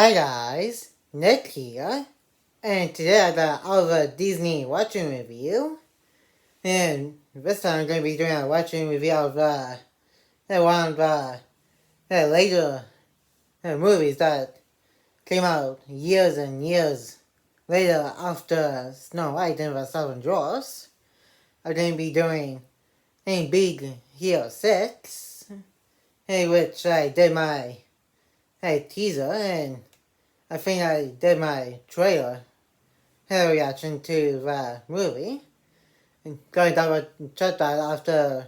Hi guys, Nick here, and today I got all of Disney watching review, and this time I'm going to be doing a watching review of one of the later movies that came out years and years later after Snow White and the Seven Dwarfs. I'm going to be doing a Big Hero 6, which I did my teaser, and I think I did my trailer reaction to the movie. And going to double check that after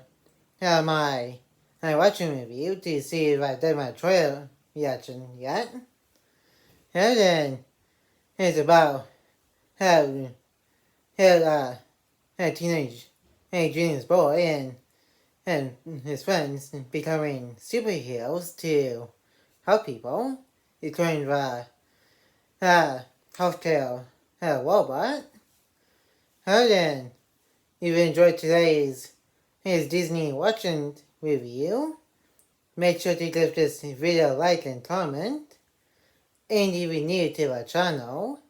my watching review to see if I did my trailer reaction yet. And then it's about how a teenage genius boy and his friends becoming superheroes to help people, including the healthcare robot. And then if you enjoyed today's Disney watching review, make sure to give this video a like and comment. And if you're new to our channel,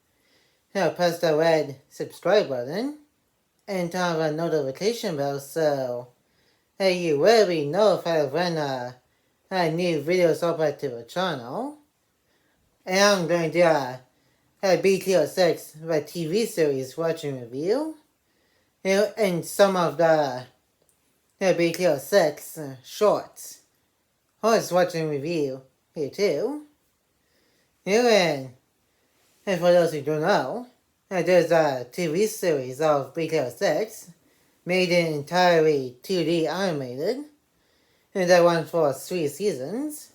press the red subscribe button and turn on the notification bell so you will be notified when a new videos upload to the channel. And I'm going to do a BTO6, the TV series watching review, and some of the BTO6 shorts. Horse watching review here too. And for those who don't know, there's a TV series of BTO6 made in entirely 2D animated, and that went for 3 seasons.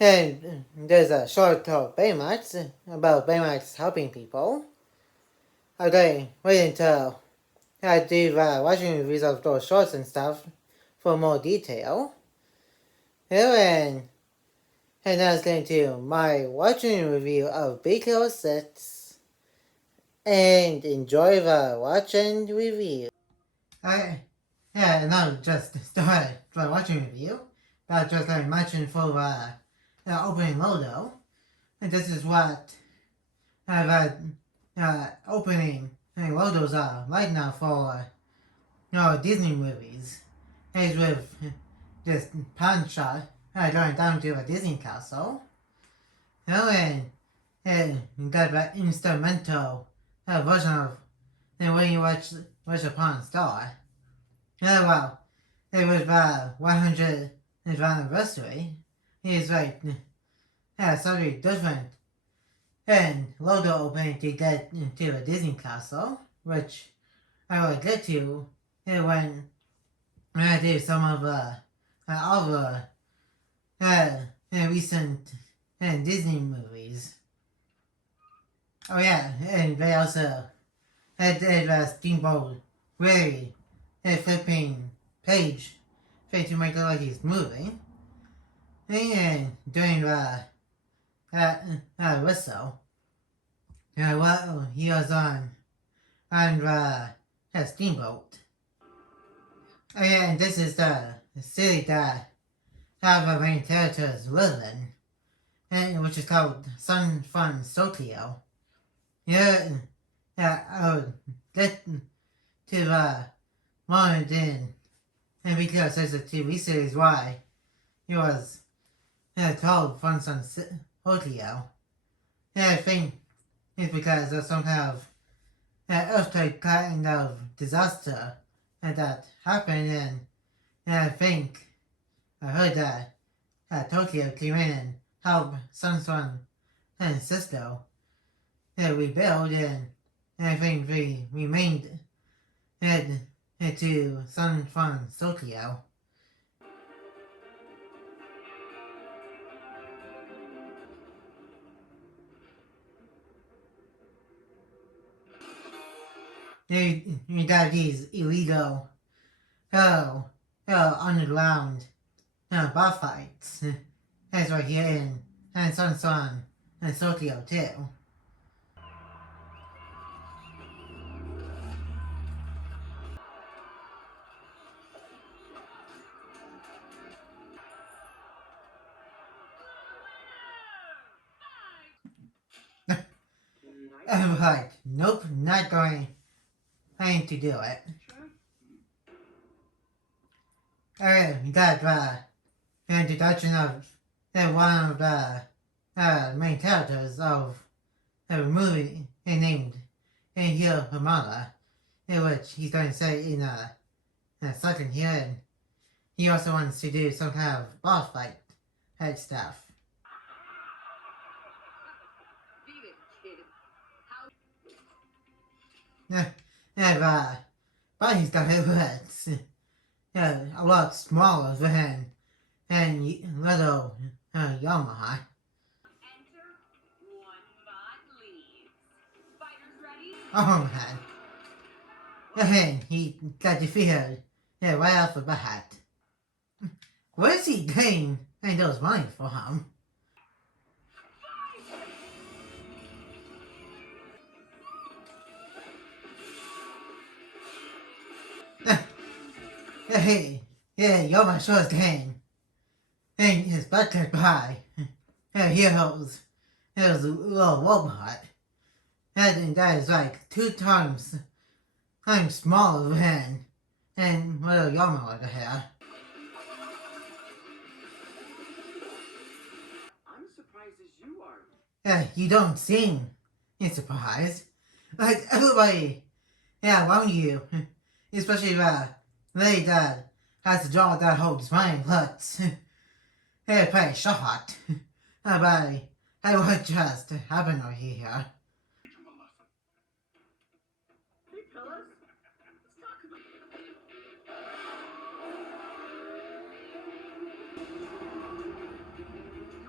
And there's a short called Baymax about Baymax helping people. Okay, wait until I do watching reviews of those shorts and stuff for more detail. And now let's get into my watching review of BKO 6. And enjoy the watching review. Not just start the watching review, but just like mentioned for the opening logo. And this is what the opening logos are right now for Disney movies. It's with this pan shot going down to a Disney castle. And got the instrumental version of when you watch Wish Upon a Star. Well, it was the 100th anniversary. It's like something different and logo opening to get to a Disney castle, which I will get to when I do some of all the recent Disney movies. Oh yeah, and they also had Steamboat Willie flipping page to make it like he's moving. And doing the whistle. Well, he was on the steamboat. Oh yeah, and this is the city that the main characters live in, and which is called Sun Fun Tokyo. Yeah, I would get to the moment and because there's a TV series why it was called Fun Sun Tokyo. Yeah, I think it's because of some kind of earthquake kind of disaster that happened, and I think I heard that Tokyo came in and helped Sun and Cisco rebuild, and I think they remained to Sun Tokyo. They got these illegal underground bar fights. That's right here in Sun and Tokyo too. And we're like, nope, not going to do it. And we got the introduction of one of the main characters of a movie named Wondershare Filmora, in which he's going to say in a second here, and he also wants to do some kind of boss fight type stuff. But he's got his legs a lot smaller than little Yamaha. Oh man. And he got defeated right off the bat. Where's he getting those money for him? Hey, yeah, Yoma sure is getting his butt kicked by heroes. There's a little robot. And that is like 2 times smaller than little Yoma over here. I'm surprised as you are. Yeah, you don't seem surprised. Like everybody around you, especially the lady that has the jaw that holds mine, looks pretty shocked by what just happened over here.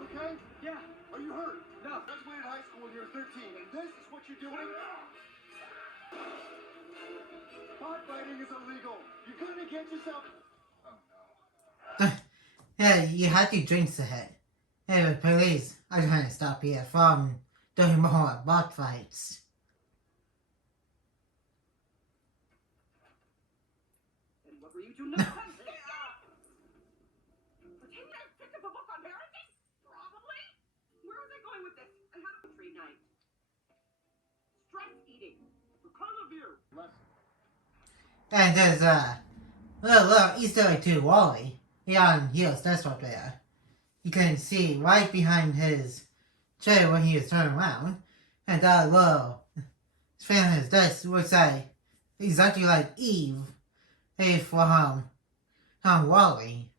Okay? Yeah. Are you hurt? No. Graduated high school when you were 13, and this is what you're doing? Pot fighting is illegal. You're gonna get yourself... Oh, no. Yeah, you had to drink the hit. Hey, the police are trying to stop you from doing more bot fights. And what were you doing? No. And there's a little Easter egg to Wally on Heel's desktop there. You can see right behind his chair when he was turning around, and that little thing on his desk looks like exactly like Eve from Wally.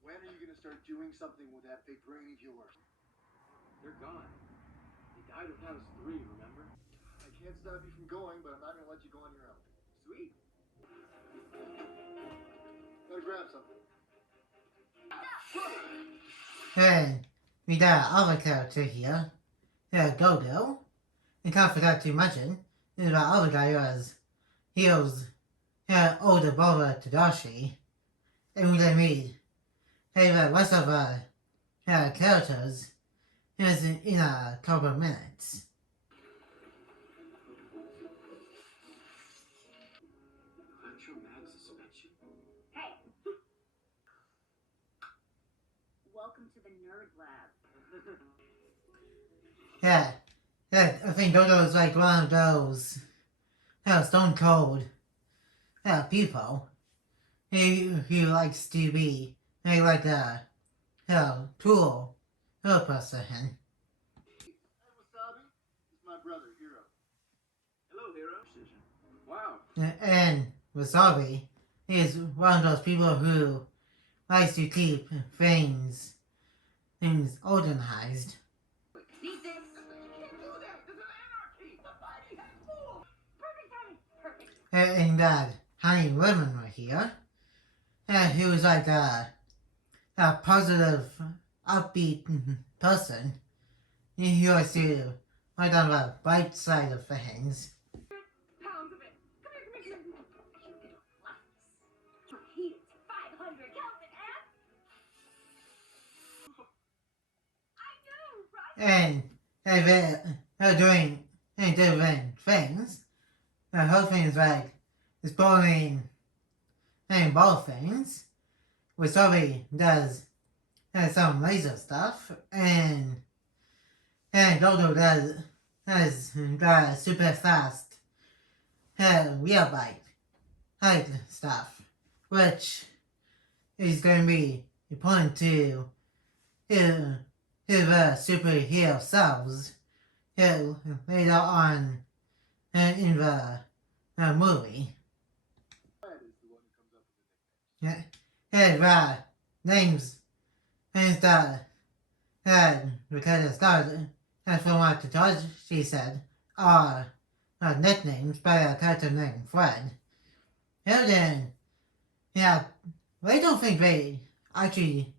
When are you gonna start doing something with that big brain of yours? They're gone. They died when I was 3, remember? I can't stop you from going, but I'm not gonna let you go on your own. Sweet. Gotta grab something. And we got other character here, Dodo. And can't forget to mention that other guy was Heel's older brother Tadashi. And we're gonna meet the rest of the characters in a couple of minutes. Welcome to the Nerd Lab. Yeah, I think Dodo's like one of those stone cold people who likes to be like a cool person. Hey, Wasabi. This is my brother, Hiro. Hello, Hiro. Wow. And Wasabi is one of those people who likes to keep things organized. Need this? You can't do that. This is anarchy. The fighting has rules. Perfect timing. Perfect. And that Honey Lemon right here, who is like a positive, upbeat person. He likes to write on the bright side of things. Pounds of it. Come here, come here, come here. Your heat is 500 Kelvin, and I know, right? And they're doing different things. The whole thing is like exploring both things. Wasabi does some laser stuff, and and Dodo has got super fast wheel bike height stuff, which is going to be important to his, his superhero selves later on in the movie. Fred is the one who comes up with the nicknames. His names and because it started, as from what the judge she said, are nicknames by a character named Fred. And then, yeah, I don't think they actually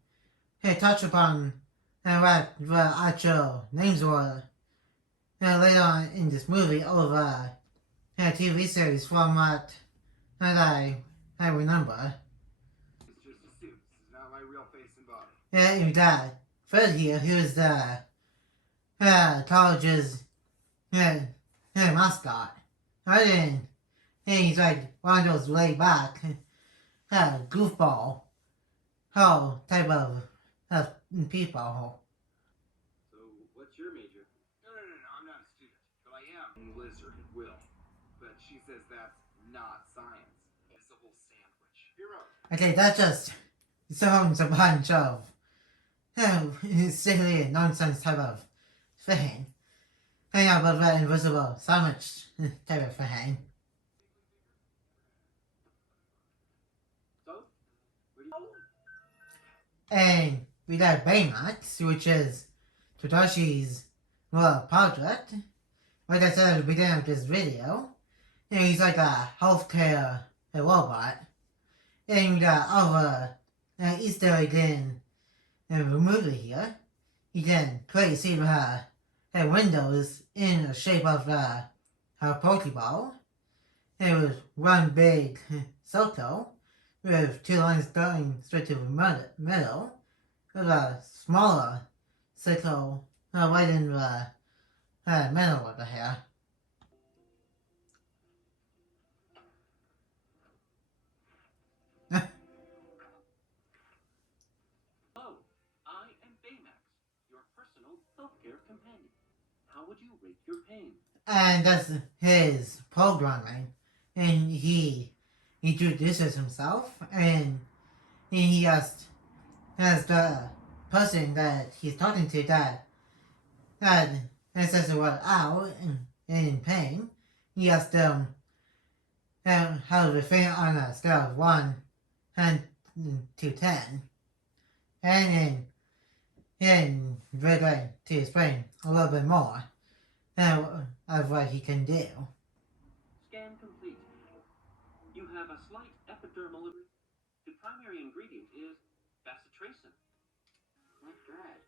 touch upon what the actual names were later on in this movie over a TV series from what I remember. It's just a suit. This is not my real face and body. In that first year, he was the college's mascot. And then he's like one of those laid back, goofball, type of people. So, what's your major? No, I'm not a student, but I am English or will. But she says that's not science. It's a whole sandwich. Hero. Okay, that just sounds a bunch of silly and nonsense type of thing. Hang out about that invisible sandwich type of thing. So, what do you... And we got Baymax, which is Todoshi's project. Like I said at the beginning of this video, he's like a healthcare robot. And we got all the Easter egg in the movie here. You can clearly see the windows in the shape of the Pokeball. It was one big circle with two lines going straight to the middle, with a smaller circle right in the middle of the hair. Hello, I am Baymax, your personal healthcare companion. How would you rate your pain? And that's his programming. And he introduces himself, and he has the person that he's talking to that says the word out in pain. He asks them how they feel on a scale of 1 to 10. And then we're going to explain a little bit more of what he can do. Scan complete. You have a slight epidermal. The primary ingredient is bacitracin. Not bad.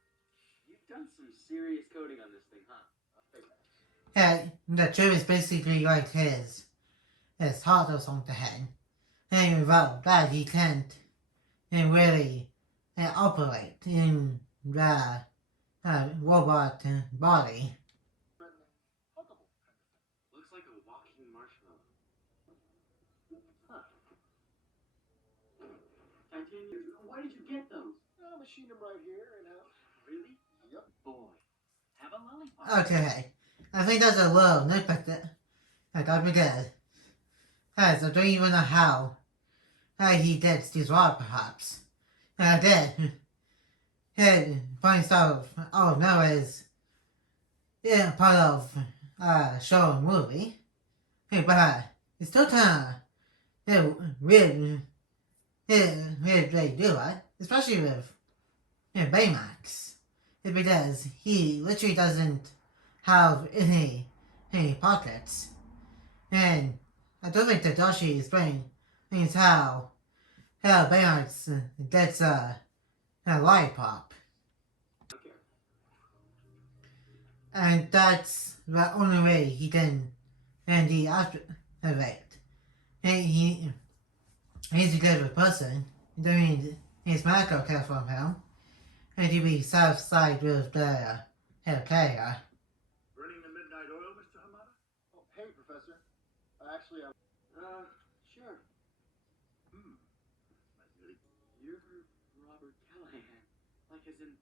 You've done some serious coding on this thing, huh? The tube is basically like his heart or something. And without that, he can't really operate in the robot body. Looks like a walking marshmallow. Huh. Titanium, why did you get those? I machined them right here and Really? Yep. Boy, have a lollipop. Okay, I think that's a little nitpick that I got me good. So I don't even know how he gets these rods, perhaps. I did. Funny stuff out of nowhere is part of show and movie. But it's still kind of weird they do it, especially with Baymax. Because he literally doesn't have any pockets. And I don't think Tadashi explains how Baymax gets a lollipop. Okay. And that's the only way he can activate. He's a good person. Doing his medical care from him. And to be satisfied with the carrier. Burning the midnight oil, Mr. Hamada? Oh, hey, Professor. Actually, Sure. You're Robert Callahan. Like as in...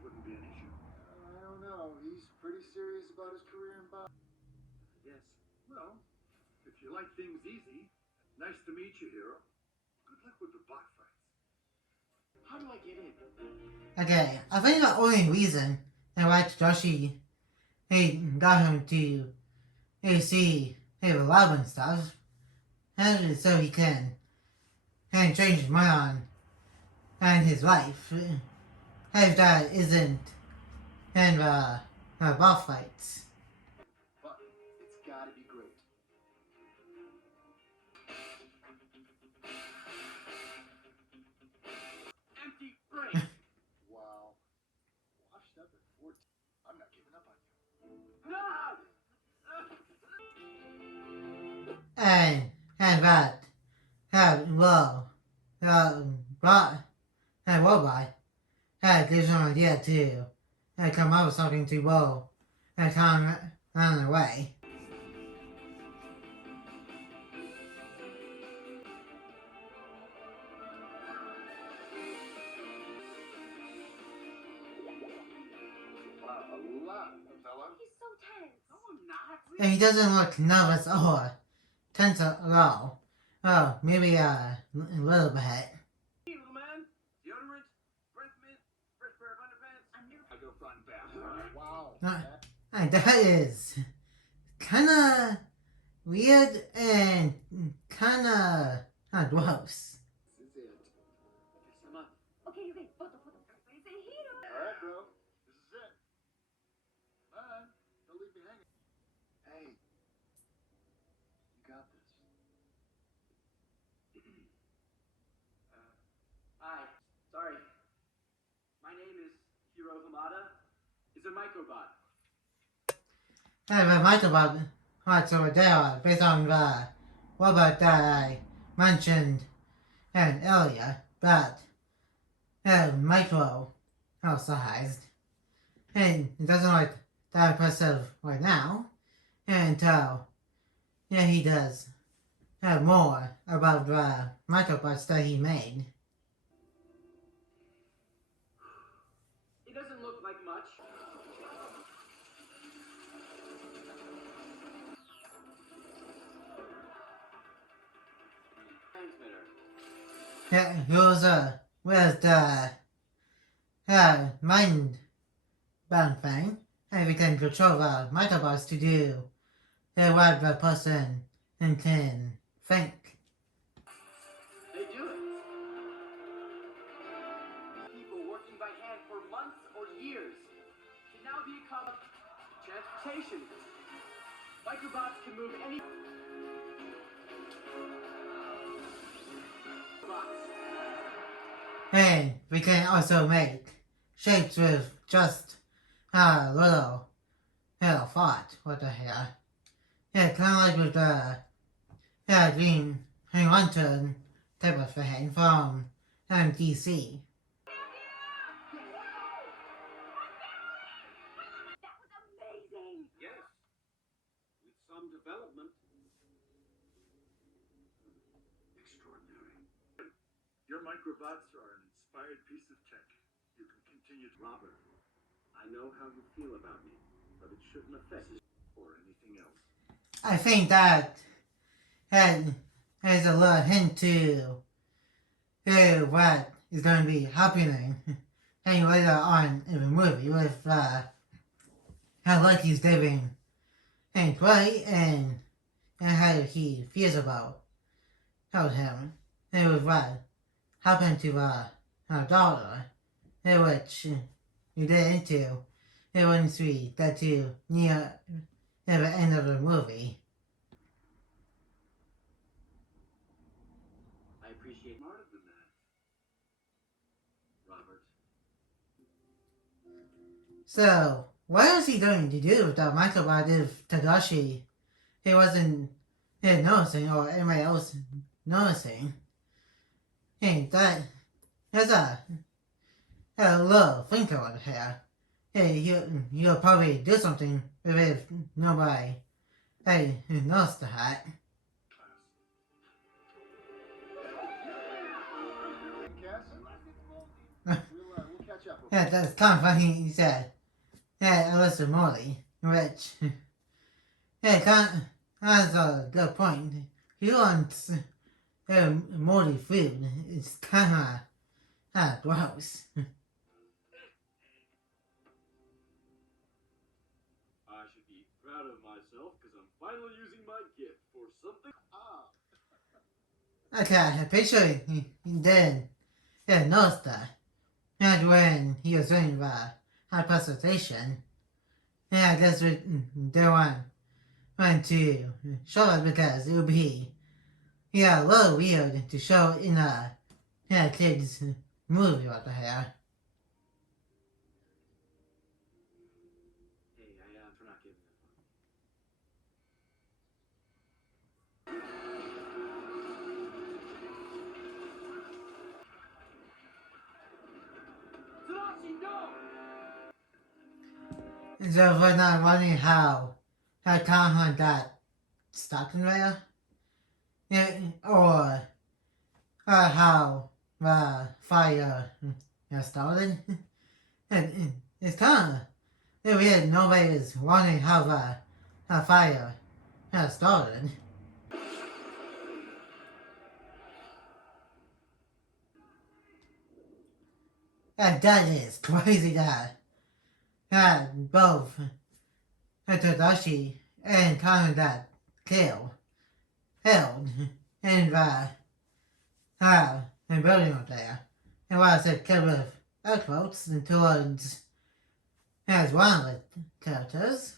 wouldn't be an issue. I don't know. Well, if you like things easy, nice to meet you, hero. Good luck with the bot fights. How do I get in? Okay, I think the only reason why Tadashi got him to see the lab and stuff is so he can change his mind on and his life. If that isn't in the boss fights. But it's gotta be great. Empty brain. Wow. Washed up at 14. I'm not giving up on you. No! And that robot gives him an idea to come up with something to blow come run away. Wow, a lot, fella. He's so tense. No, I'm not. And he doesn't look nervous or tense at all. Oh, maybe a little bit. Hey, little man. Deodorant, breath mint, fresh pair of underpants. I go front and back. Wow. And that is kinda weird and kinda gross. This is it. Guess I'm up. Okay, photo. Everybody say hero. Alright, bro. This is it. Come on. Don't leave me hanging. Hey. You got this. Hi. Sorry. My name is Hiro Hamada. It's a microbot. The microbot parts over there based on the robot that I mentioned earlier, but micro sized. And it doesn't look that impressive right now until he does more about the microbots that he made. It doesn't look like much. Transmitter. He was with the mind bound thing, and we can control the microbots to do what the person can think. They do it. People working by hand for months or years can now be accomplished. Transportation. Microbots can move any. And we can also make shapes with just a little thought. What the hell? Yeah, kind of like with the Green Lantern type of thing from DC. That was amazing. Yes. With some development. Extraordinary. Your microbots are an inspired piece of tech. You can continue to Robert, I know how you feel about me, but it shouldn't affect you. or anything else. I think that has a little hint to what is going to be happening later on in the movie with how Lucky's living and Clay and how he feels about him and with what happened to our daughter, which we get into once we get to near the end of the movie. I appreciate smarter than that. Robert. So, what was he going to do with that microbot if Tadashi he wasn't noticing or anybody else noticing? Hey, that's a little thinker over here. Hey, you'll probably do something if nobody noticed that. Cass? We'll catch up. Okay? Yeah, that's kind of funny he said. Yeah, Alyssa Morley, which That's a good point. He wants moldy food. It's kinda gross. I should be proud of myself because I'm finally using my gift for something. Okay, I'm pretty sure he didn't notice that. And when he was doing the hypothesization, yeah, I guess they want to show us because it would be a little weird to show in a kids movie what the hell. Hey, for not giving it. Tadashi, no! And so we're not wondering how Conrad got stuck in there, yeah, or how the fire started. And it's kind of weird. Nobody is wondering how the fire started. And that is crazy that both Tadashi and Conrad got held in the building up there. And while I said killed with air quotes towards as one of the characters,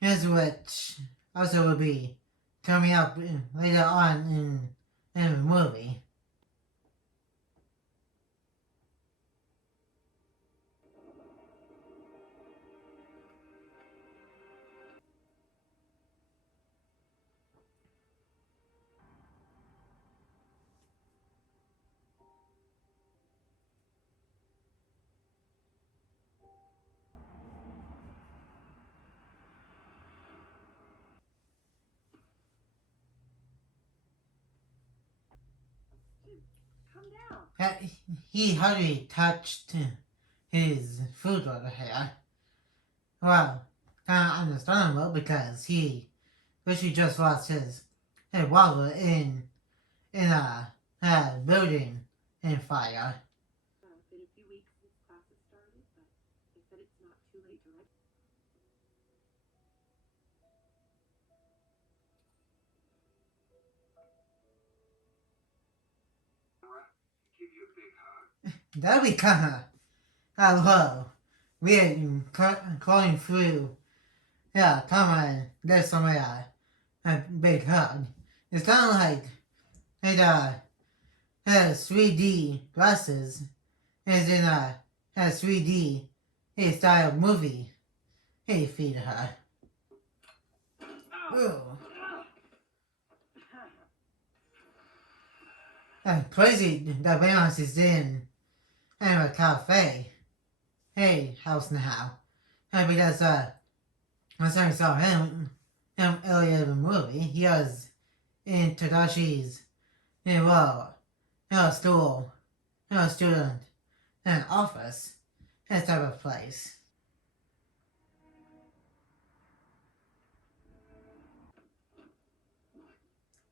here's which also will be coming up later on in the movie. Calm down. He hardly touched his food over here. Well, kind of understandable because he literally just lost his wallet in a building in fire. Been a few weeks since classes started, but they said it's not too late to register. Give you a big hug. That'd be kind of low. Weird calling through. Yeah, come on, there's somebody a big hug. It's kind of like it has 3D glasses. Is in a 3D style movie. Hey, feed her. Ooh. Crazy that Ramos is in a cafe. Hey, house now. Because last time I saw him earlier in the movie, he was in Tadashi's school, student, an office, that type of place.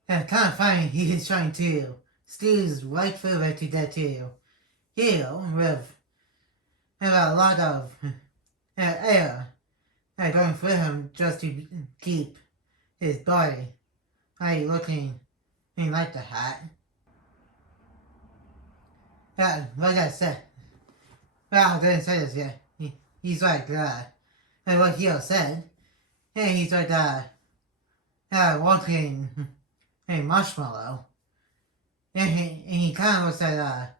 And kind of funny, he's trying to steals right through it to get to heal with a lot of air going through him just to keep his body looking like the hat. Like I said, well, I didn't say this yet. He's like what he said. Hey, he's like walking a marshmallow. And he kind of looks like a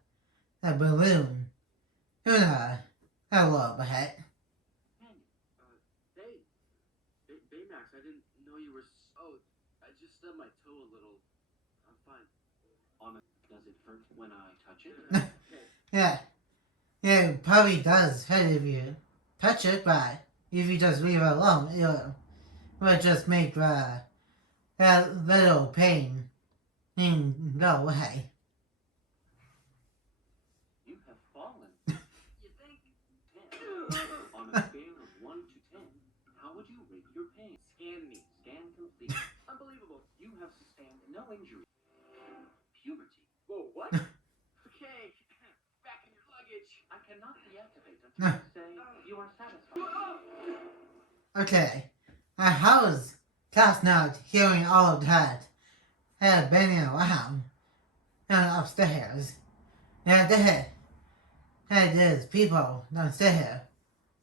balloon. A little bit. Hey, Baymax, I didn't know you were. Oh, I just stubbed my toe a little. I'm fine. Does it hurt when I touch it? Yeah. Yeah, it probably does hurt if you touch it, but if you just leave it alone, it'll just make that little pain go away. You have fallen. You think? 10. On a scale of 1 to 10, how would you rate your pain? Scan me. Scan complete. have sustained no injury. Puberty. Whoa, what? Okay, back in your luggage. I cannot deactivate until you say you are satisfied. Okay. How's Cass not hearing all of that? Banging around upstairs. There's people downstairs.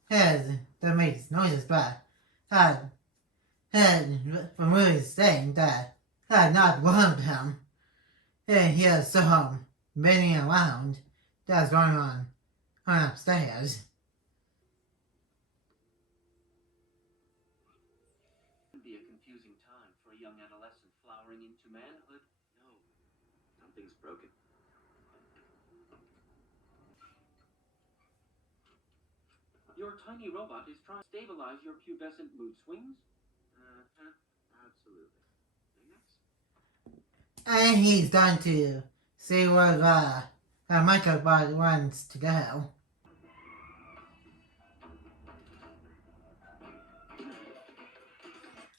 That makes noises, but from really saying that not one of them hears some banging around that's going on upstairs. It would be a confusing time for a young adolescent flowering into manhood. No, something's broken. Your tiny robot is trying to stabilize your pubescent mood swings? Absolutely. Next. And he's going to see where the microbot wants to go.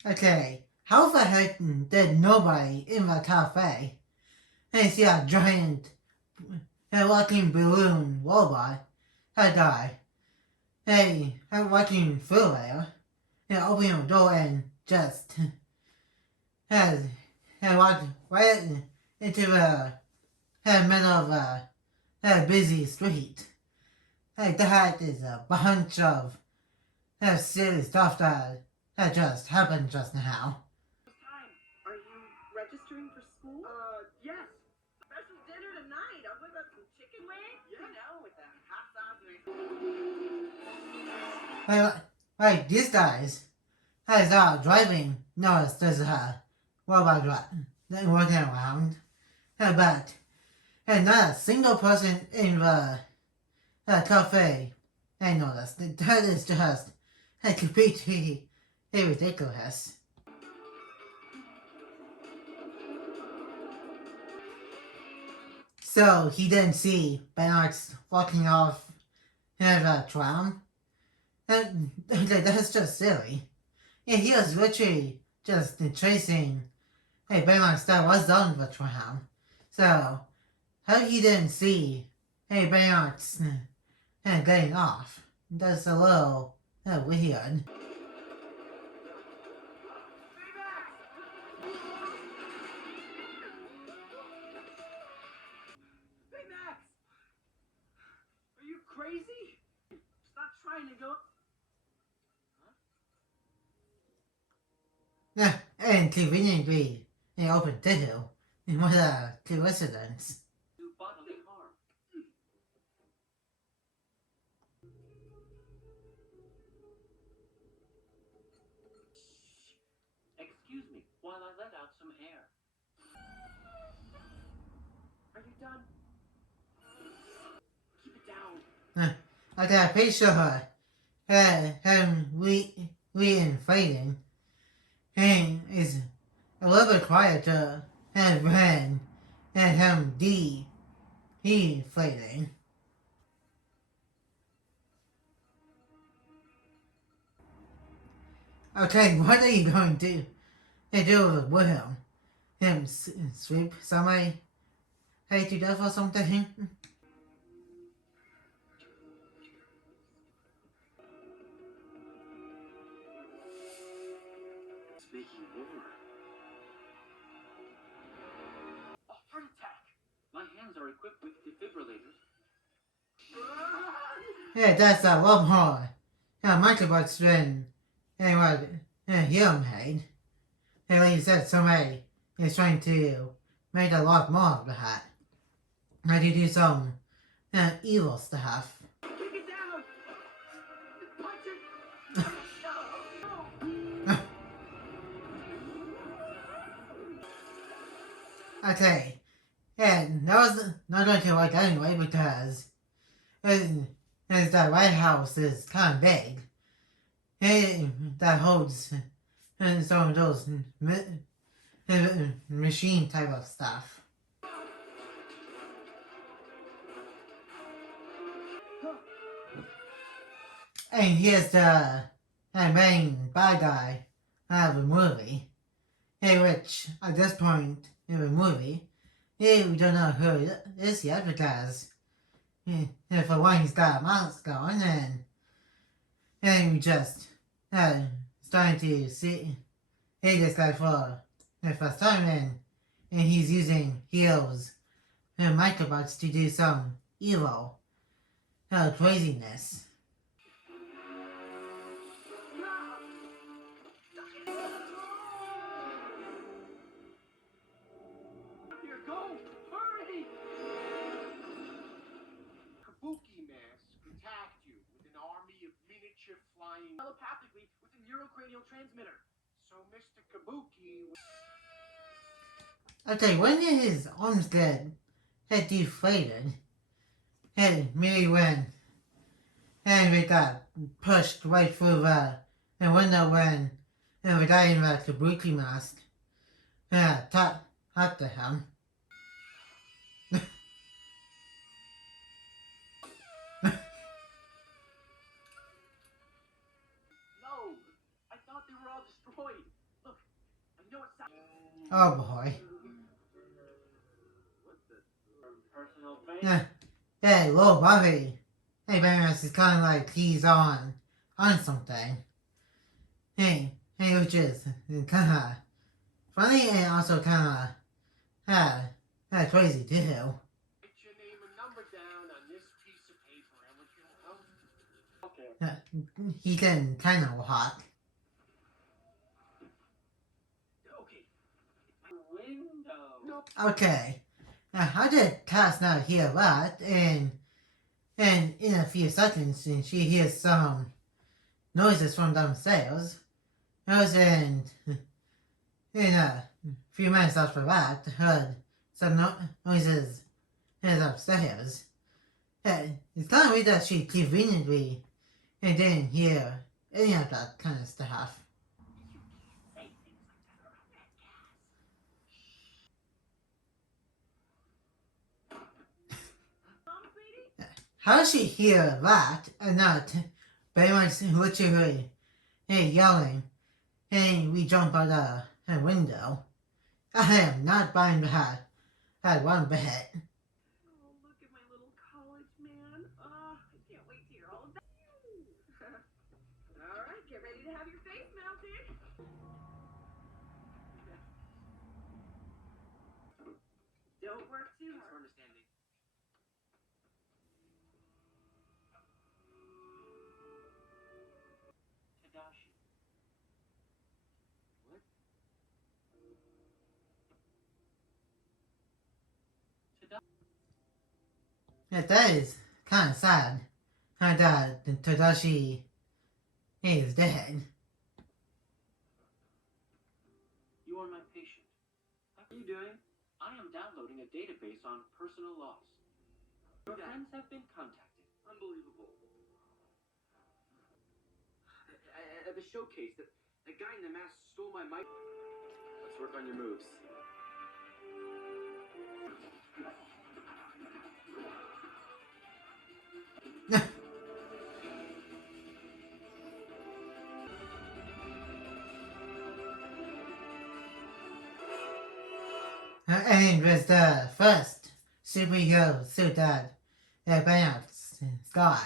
Okay, how the heck did nobody in the cafe see a giant walking balloon robot die? Hey, I'm walking through there, open the door and just walk right into the middle of a busy street. That is a bunch of silly stuff that just happened just now. Are you registering for school? Yes. Special dinner tonight. I'm about some chicken wings. Yeah. You know, with the hot sauce. Like these guys are driving. Notice there's a robot walking around, but not a single person in the cafe. I noticed that is just completely ridiculous. So he didn't see Bernard's walking off the tram. That's just silly. Yeah, he was literally just tracing Bernard's that was on the tram. So how he didn't see Bernard's getting off? That's a little weird. Hey, Max! Are you crazy? Stop trying to go. And conveniently open too. What a coincidence. To bodily harm. Excuse me while I let out some air. Are you done? Keep it down. Okay, I'm pretty sure him reinflating is a little bit quieter than him deflating. Okay, what are you going to do with him? Him sweep somebody to death or something? It's making more. A heart attack. My hands are equipped with defibrillators. Yeah, that's a lot more. Microbots than what him made. At least that somebody is trying to make a lot more of that. How to do some evil stuff. Take it down. Punch it. Okay, and that was not going to work anyway because the White House is kind of big. That holds some of those machine type of stuff. And here's the main bad guy of the movie. which at this point in the movie, we don't know who it is yet because for one he's got a mask on and we just starting to see this guy for the first time and he's using heels and microbots to do some evil craziness. Here, go! Hurry! Kabuki masks attacked you with an army of miniature flying Telepathically with a neurocranial transmitter. So Mr. Kabuki Okay, when his arms had deflated, and maybe when we got pushed right through the window when the guy in the Kabuki mask talked to him. No! I thought they were all destroyed. Look, I know it's not. Oh boy. What the? Personal fan? Hey, little Bobby. Hey, Baymax is kind of like he's on something. Hey, which is kind of funny and also kind of crazy too. Write your name and number down on this piece of paper and we'll Okay. He can kind of walk. Okay. My window. Okay. How did Cass not hear that? And in a few seconds, she hears some noises from downstairs. And in a few minutes after that, heard some noises upstairs. It's kind of weird that she conveniently didn't hear any of that kind of stuff. How does she hear that and not very much literally yelling, hey, we jump out the window? I am not buying that one bit. Oh, look at my little college man. I can't wait to hear all about you. All right, get ready to have your face mounted. Don't work too Thanks for hard. understanding. Tadashi. What? Yeah, that is kind of sad. How that Tadashi is dead. You are my patient. How are you doing? I am downloading a database on personal loss. Your friends have been contacted. Unbelievable. At the showcase, the guy in the mask stole my mic. Let's work on your moves. And was the first superhero suit that Baymax got.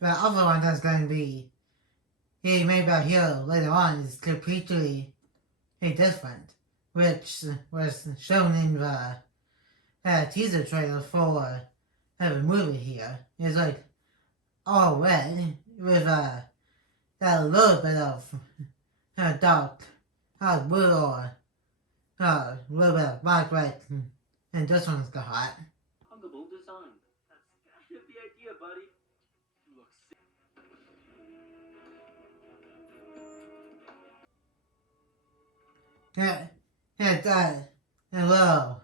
The other one that's going to be made by Hero later on is completely different, which was shown in the teaser trailer for the movie here. It's like all red with a little bit of dark blue or a little bit of black red, and this one's got hot. Huggable design. That's kind of the idea, buddy. You look sick. It's a little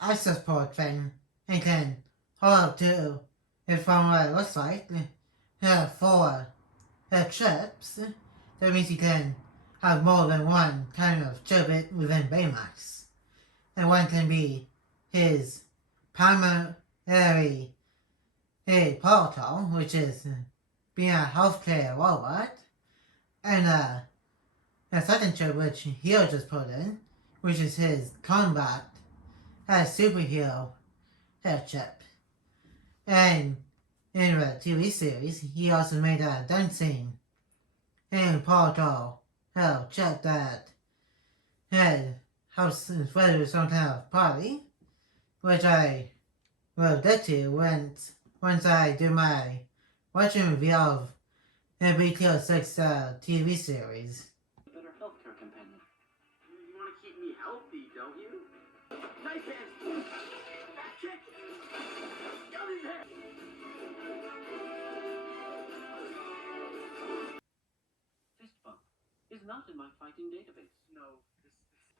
access port thing. It can hold up to, if from what it looks like, 4 chips. That means you can have more than one kind of chip within Baymax. And one can be his primary protocol, which is being a healthcare robot, and the second chip which Hero just put in, which is his combat superhero chip. And in the TV series, he also made a dancing and portal chip that helps spread with some kind of party, which I will get to once I do my watching review of the BTO 6 TV series. Better healthcare companion. You want to keep me healthy, don't you? Knife hands! Back kick! Got in there! Fist bump is not in my fighting database. No, this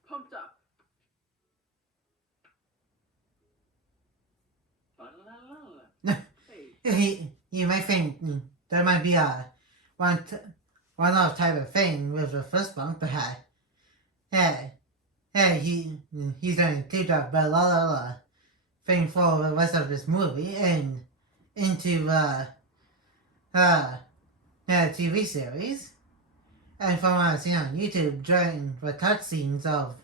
pumped up. Ba-la-la-la-la. Hey, You might think there might be a one-off type of thing with the first bump, but he's going to keep that blah thing for the rest of this movie and into the TV series. And from what I've seen on YouTube during the cutscenes of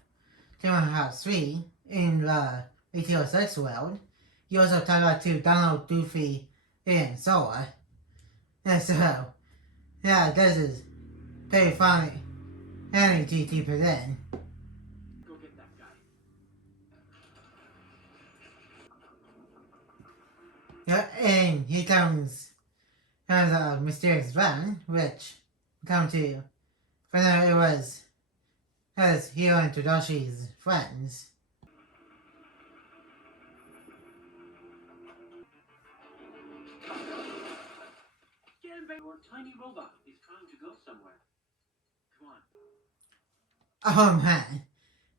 Kingdom Hearts 3 in the 1806 world, he also talked about to Donald, Goofy, and Sora. And so, this is pretty funny. And GT put in. Go get that guy. And here comes a mysterious van, which come to find out it was Hiro and Todoshi's friends. Get him back. Your tiny robot is trying to go somewhere. Come on. Oh man,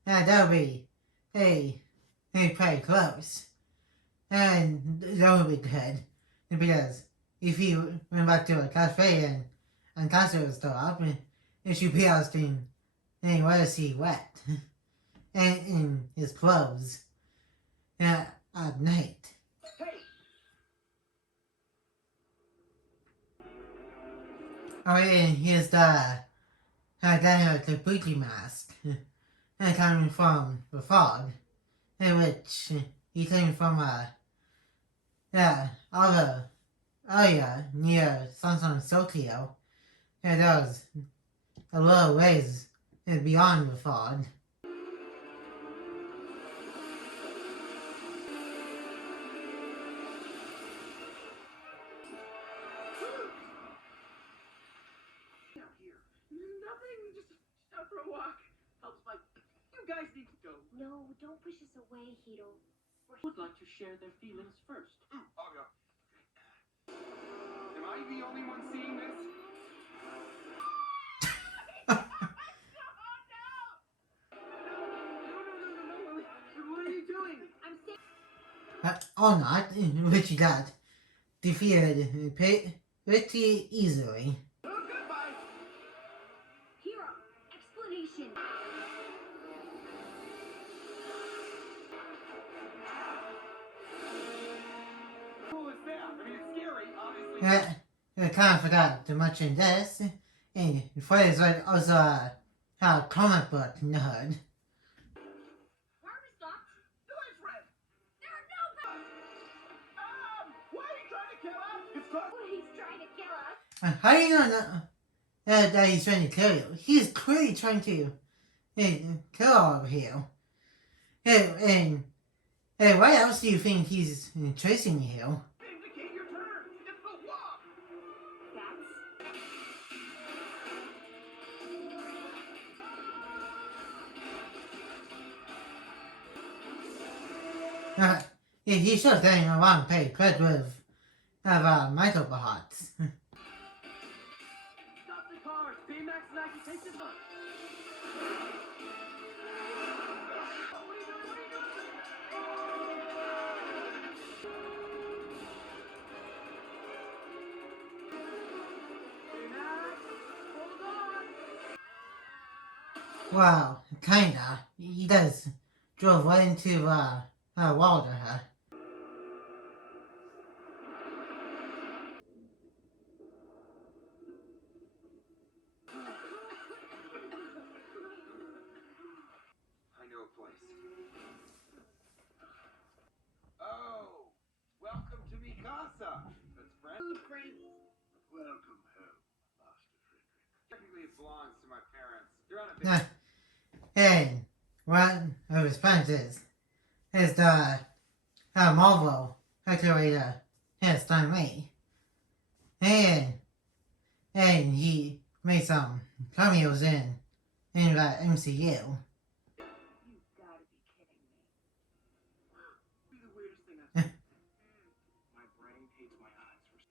that would be pretty close. And that would be good, because if you went back to a cafe and Casa was still up, it should be asking, hey, why is he wet? And in his clothes at night. Hey! Oh, and here's the guy with the booty mask coming from the fog, in which he came from other area near Samsung Tokyo, and that was a little ways beyond the fog. nothing. Just out for a walk. Helps my. You guys need to go. No, don't push us away, Hiro. Who would like to share their feelings first? I'll go. Am I the only one seeing this? What are you doing? I'm saying Or not, which he got defeated pretty easily. Goodbye. Hiro. Explanation. Cool as that. I mean, it's scary, obviously. I kind of forgot to mention this, and Fred is also a comic book nerd. Why are we stopped? Go ahead, Fred. There are no. Why are you trying to kill us? It's called. Oh, he's trying to kill us. How do you know that he's trying to kill you? He's clearly trying to kill all of you. And why else do you think he's chasing you? Vindicate your turn. It's the law. That's. He should have done around pretty quick with Michael Bahatz. Stop the cars! Baymax and I can take this on. Well, kinda. He does drove right into Walter. belongs to my parents. They're on a big... And one of his friends is the Marvel creator, Stan Lee. And he made some cameos in the MCU. You gotta be kidding me. Be the weirdest thing I've seen. My brain hates my eyes for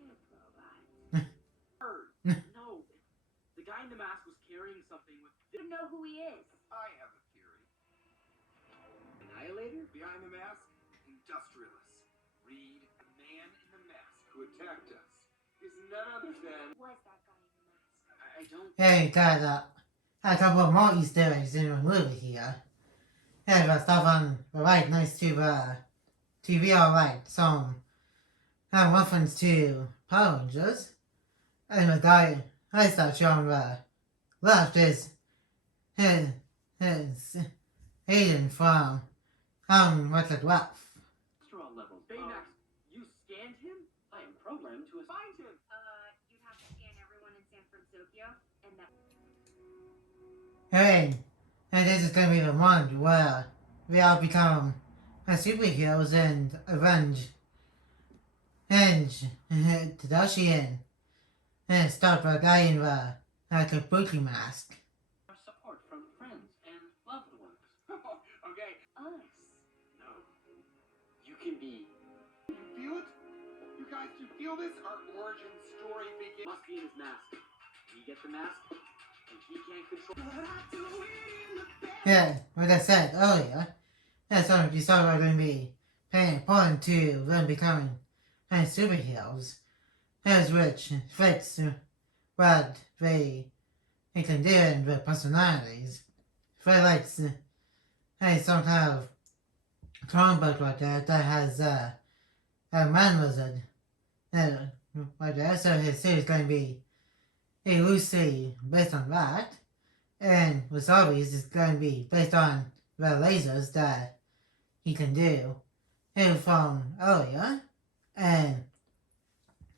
Good robot. No. The guy in the mask was carrying something with You know who he is. I have a theory. annihilator? Behind the mask, industrialists. Read, the man in the mask who attacked us is none other than... Was that guy in the mask? I don't. Hey, got a couple more Easter eggs in the movie here. And the stuff on the right next to the TV all right. Some reference to Power Rangers. And the guy I start on the left is Hayden from Wreck-It Ralph. Cholesterol levels. Baymax, you scanned him? I am programmed to find him. You'd have to scan everyone in San Francisco, and that. And this is gonna be the one where we all become superheroes and avenge Tadashi and stop the guy in the kabuki mask. Our support from friends and loved ones. Okay, Us. No. You can be. you feel it? You guys, you feel this? Our origin story begins... Must be in his mask. We get the mask, and he can't control. Yeah, like I said earlier, that's what you saw we're going to be paying important to them becoming superheroes. As which fits what they can do in their personalities. If they like some kind of comic book like that has a man wizard like that, so his series is going to be loosely based on that. And with Wasabi's is going to be based on the lasers that he can do from earlier. And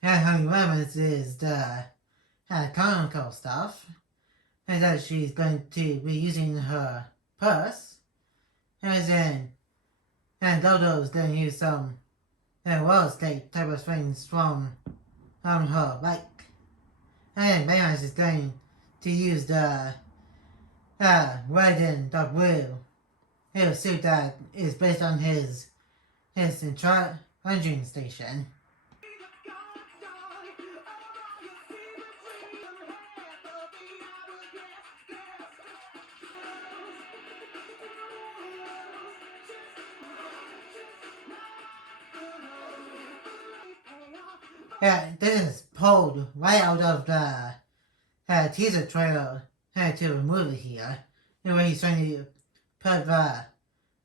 Honey Lemons is the comical stuff. And that she's going to be using her purse. And Dodo's going to use some real estate type of things from her bike. And Baymax is going to use the red and dark blue suit that is based on his charging station. Yeah, this is pulled right out of the teaser trailer to the movie here, where he's trying to put the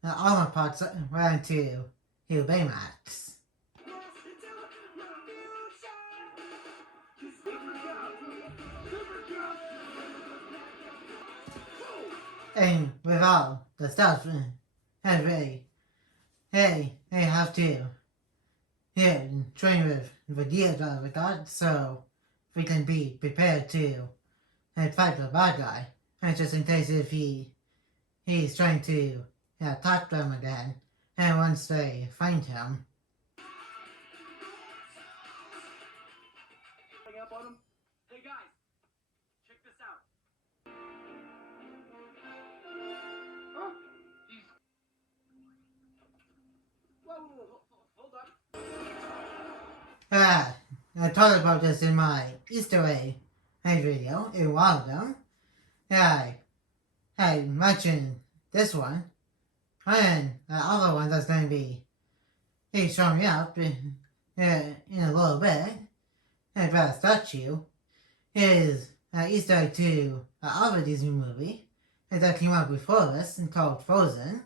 armor parts right into Baymax. And with all the stuff, they have to train with the Vegeta with that, so we can be prepared to fight the bad guy. And just in case if he's trying to attack them again, and once they find him. Hang up on him. Hey guys, check this out. Huh? He's... Whoa, hold up. I talked about this in my Easter egg video in one of them. I mentioned this one, and the other one that's going to be showing up in a little bit. And that statue is an Easter egg to other Disney movie that came out before this called Frozen.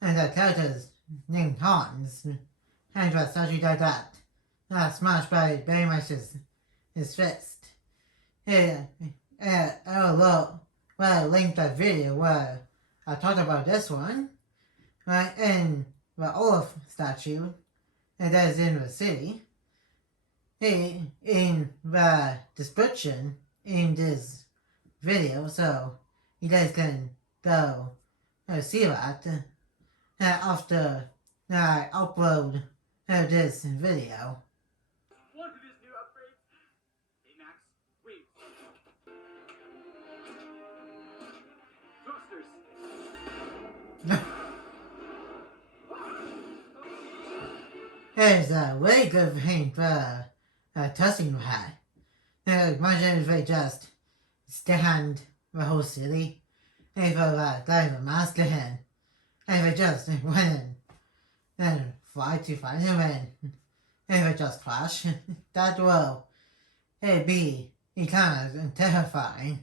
And the character's named Hans. And that statue like that smashed by Baymax's fist. I linked that video where I talked about this one, right? And the Olaf statue and that is in the city. In the description in this video, so you guys can go see that after I upload this video. Look at his new upgrades. Hey, Max, wait. Thrusters. There's a way good thing for testing that. Imagine if they just stand the whole city, if they dive a master in, and they just went and fly to find him, and they just crash. That will be kind of terrifying.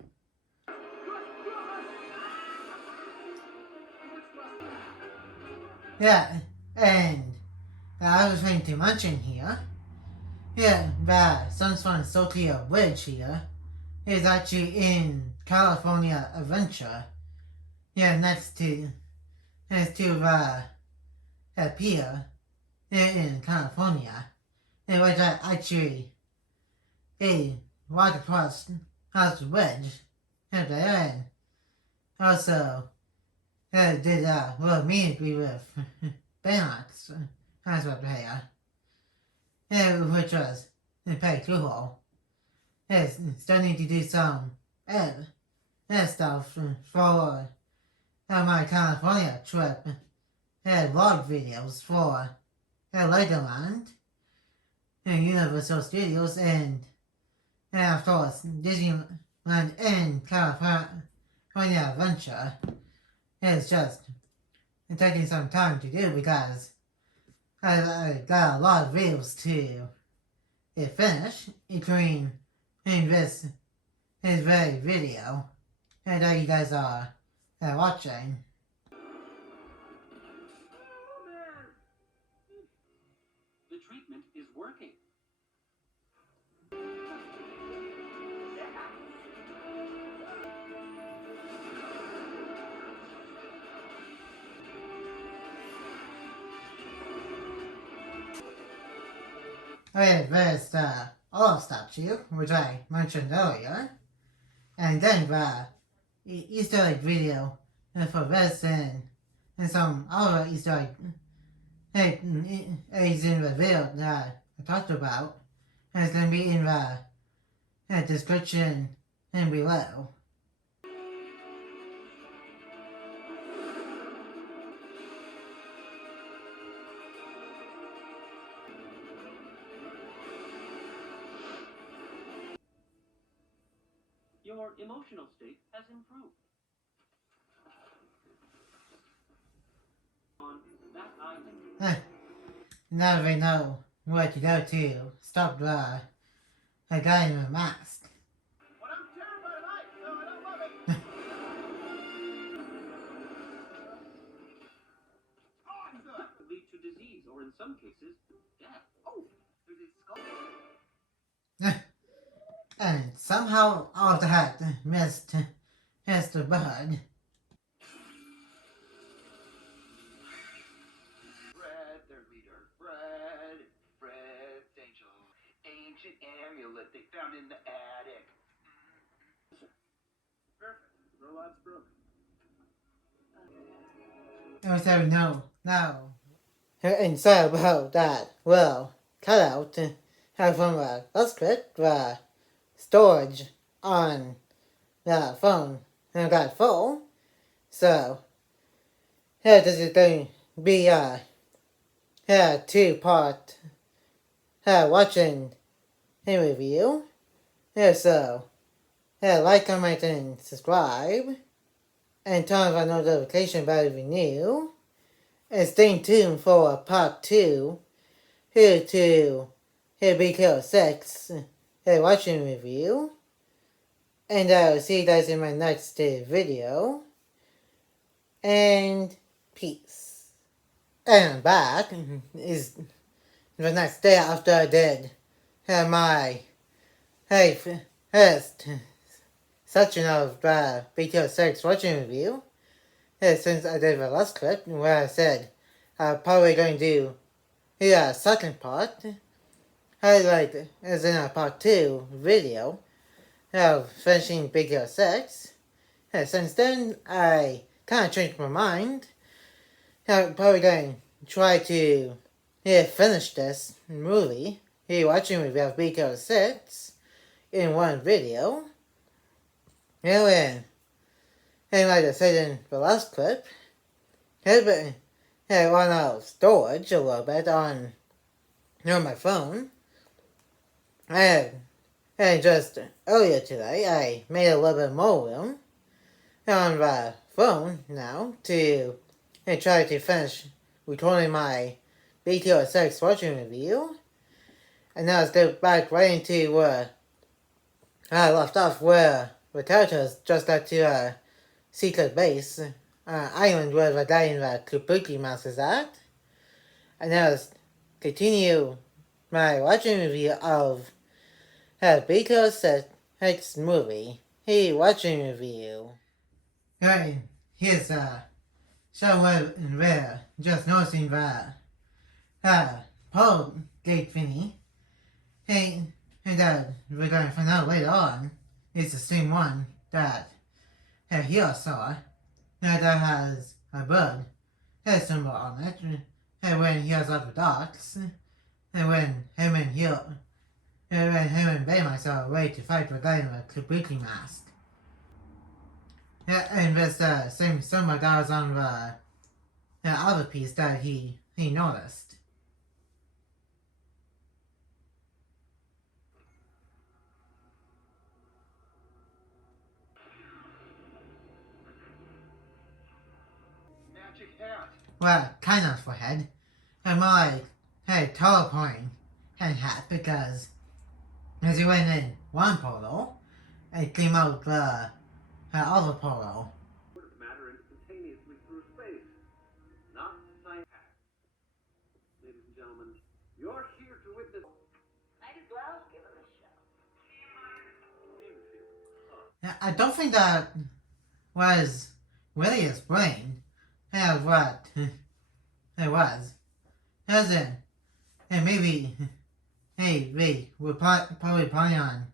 Yeah, and I was going to mention here, that Sunshine Tokyo Bridge here is actually in California Adventure. Next to the pier in California. It was actually right across the bridge there, and also did a little meet with Baymax as well there, which was pretty cool. It's starting to do some stuff for my California trip, vlog videos for Legoland, Universal Studios, and of course Disneyland and California Adventure. It's just taking some time to do because I got a lot of videos to finish, including this very video that you guys are watching. Oh, man. The treatment is working. There's the Olive statue, which I mentioned earlier, and then the Easter egg video for this, and some other Easter eggs in the video that I talked about. And it's going to be in the description and below. Your emotional state has improved. On that island. Now they know where to go to stop the guy in the mask. But I'm terrified of heights, so I don't love it. Awesome! Could lead to disease or, in some cases, death. Oh, there's a skull. And somehow all that missed the bird. Fred, their leader. Fred's angel. Ancient amulet they found in the attic. Perfect. Robot's broken. So no. And so about that, well, cut out from the last clip, the storage on the phone got full. So this is going to be a 2-part watching review. So like, comment, and subscribe, and turn on the notification bell if you're new, and stay tuned for part 2 here to BKO 6 watching review. And I'll see you guys in my next video. And peace. And I'm back. Is the next day after I did my first section of the BKO 6 watching review. Since I did the last clip where I said I'm probably going to do the second part, highlight as in a part 2 video of finishing Big Hero 6. Since then, I kind of changed my mind. I'm probably going to try to finish this movie, watching review of Big Hero 6 in one video. And like I said in the last clip, I run out of storage a little bit on my phone. And just earlier today, I made a little bit more room on the phone now to try to finish recording my BTO 6 watching review. And now let's get back right into where I left off, where the characters just got to a secret base island where the guy in the Kabuki mask is at. And now let's continue my watching review of BTO 6 movie. Watching review. Right, here's somewhere in there, just noticing that Paul gate thingy. And we're gonna find out later on, it's the same one that Hero saw, that has a bird symbol on it, and when he was at the docks, and when him and Baymax saw a way to fight the guy in the Kabuki mask. And this same symbol that was on the other piece that he noticed. Magic hat. Well, kind of forehead. And more like, teleporting hat, because as he went in one portal, it came out the other portal. Matter instantaneously through space. Not science. Ladies and gentlemen, you're here to witness. Might as well give him a show. I don't think that was really explained as what it was. As in, maybe, we were probably planning on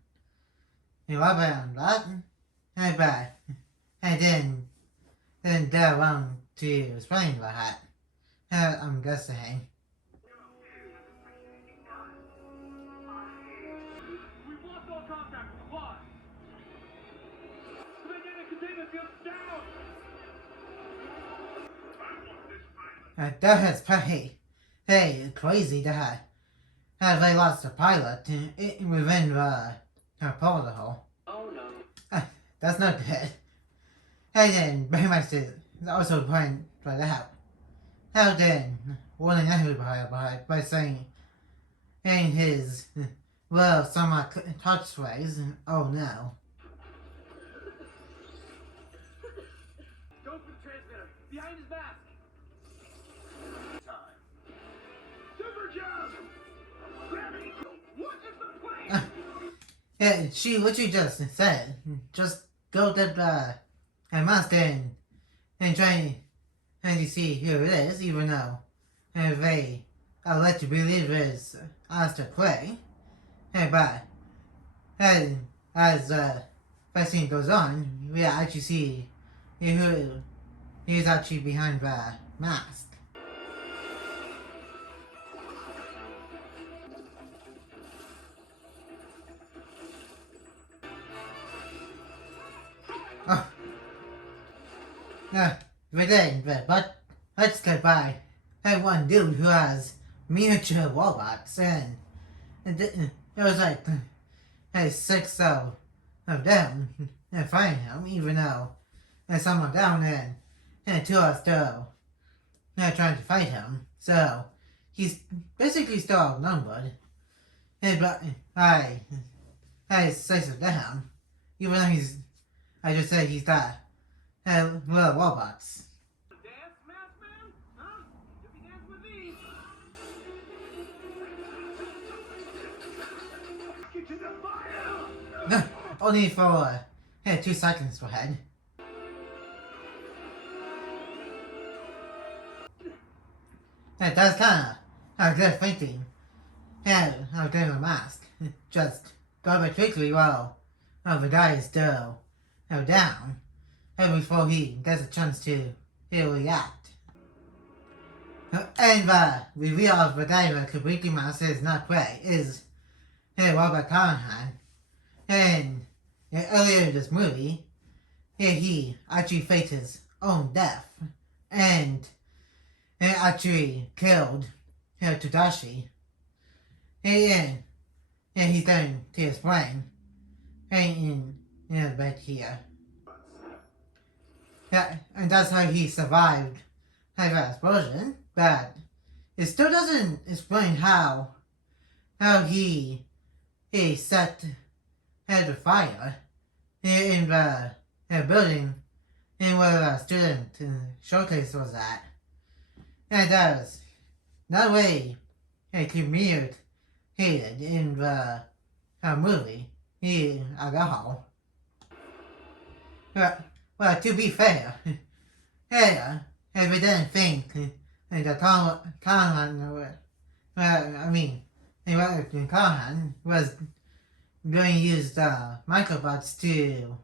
elaborate on that, but I didn't get around to explaining that. I'm guessing. We've lost all contact with the pod. The magnetic containment field's down. That is pretty, crazy that they lost the pilot within the portal. Oh no. That's not good. And then Baymax is also playing for that. How then warning everybody by saying in his somewhat touch phrase, oh no. Go for the transmitter. Behind his mask. Time. Super jump! Gravity! What is the plan? She literally just said, just go get the mask and try and see who it is, even though they are led to believe it's us to play. But as the scene goes on, we actually see who is actually behind the mask. Oh. But let's get by that one dude who has miniature robots, and it was like 6 of them fighting him, even though some are down and 2 are still trying to fight him. So he's basically still outnumbered. But I 6 of them, even though I just said he's got little robots. Dance, mask man? Huh? You can dance with me. Get to the fire! Only for 2 seconds per head. That's kind I was just thinking, hey, I was getting a mask. Just go over quickly while the guy is still down, and before he gets a chance to react. And the reveal of the guy that Kabuki Mask is not great is Robert Callahan. And earlier in this movie, he actually faked his own death and actually killed Tadashi. And he's going to explain in a bit here. Yeah, and that's how he survived that explosion, but it still doesn't explain how he set the fire in the building and where the student showcase was at. And there's no way communicated in the movie at all. Well, to be fair, if we didn't think the Callahan was going to use the microbots to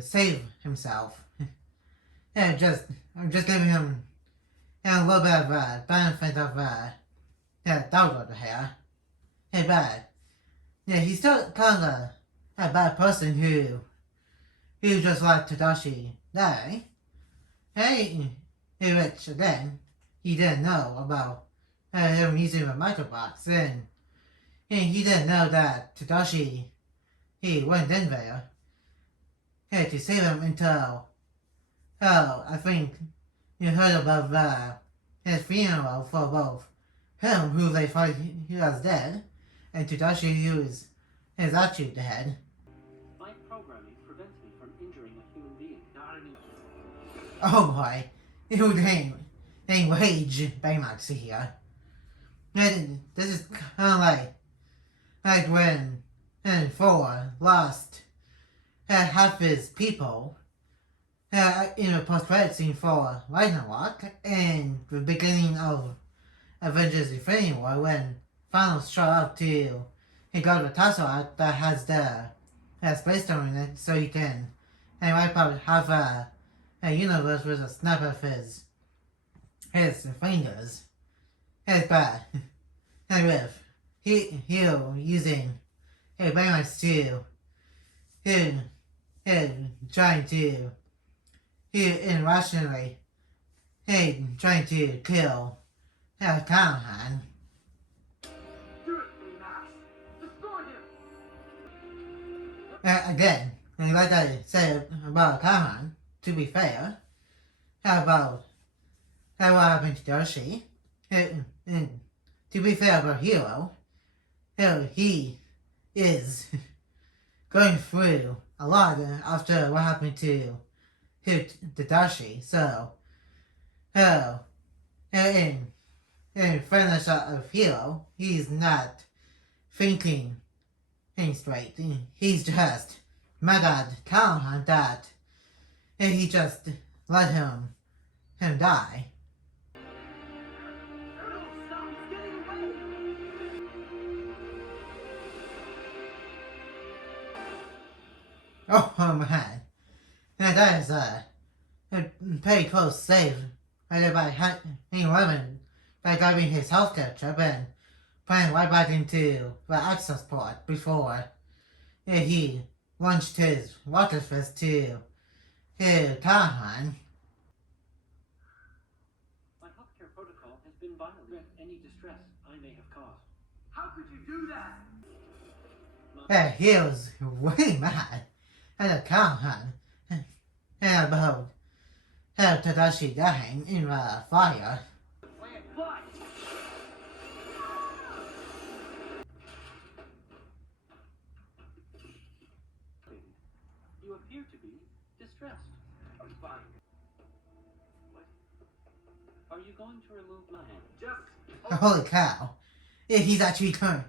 save himself. I'm just giving him a little bit of benefit of dog over here. But he's still kind of a bad person who just let Tadashi die. Which again, he didn't know about him using the microbots, and he didn't know that Tadashi went in there to save him until I think you heard about his funeral for both him, who they thought he was dead, and Tadashi, who is actually dead. My programming prevents me from injuring a human being. Not anymore. Oh boy, it would hang Rage Baymax here. And this is kind of like when Thor lost half his people in a post-credit scene for Ragnarok, and the beginning of Avengers Infinity War when Thanos showed up to got the Tesseract that has the Space Stone in it, so he can wipe out half a universe with a snap of his fingers. It's bad. And with Hero using Baymax trying to irrationally trying to kill Callahan. Do it, Max. Destroy him. Again, like I said about Callahan, to be fair, about what happened to Darcy, and to be fair about Hero, he is going through a lot after what happened to Darcy, so in fairness of Hero, he's not thinking straight. He's just mad at Callahan that he just let him die. Oh man, now that is a pretty close save right by Hank Lemon by grabbing his healthcare chip and playing right back into the access port before he launched his rocket fist to Callahan. My healthcare protocol has been violated. Any distress I may have caused. How could you do that? He was way mad at Callahan and about Tadashi dying in the fire. Fly! You appear to be distressed. I'm fine. What? Are you going to remove my hand? Just Holy cow. He's actually going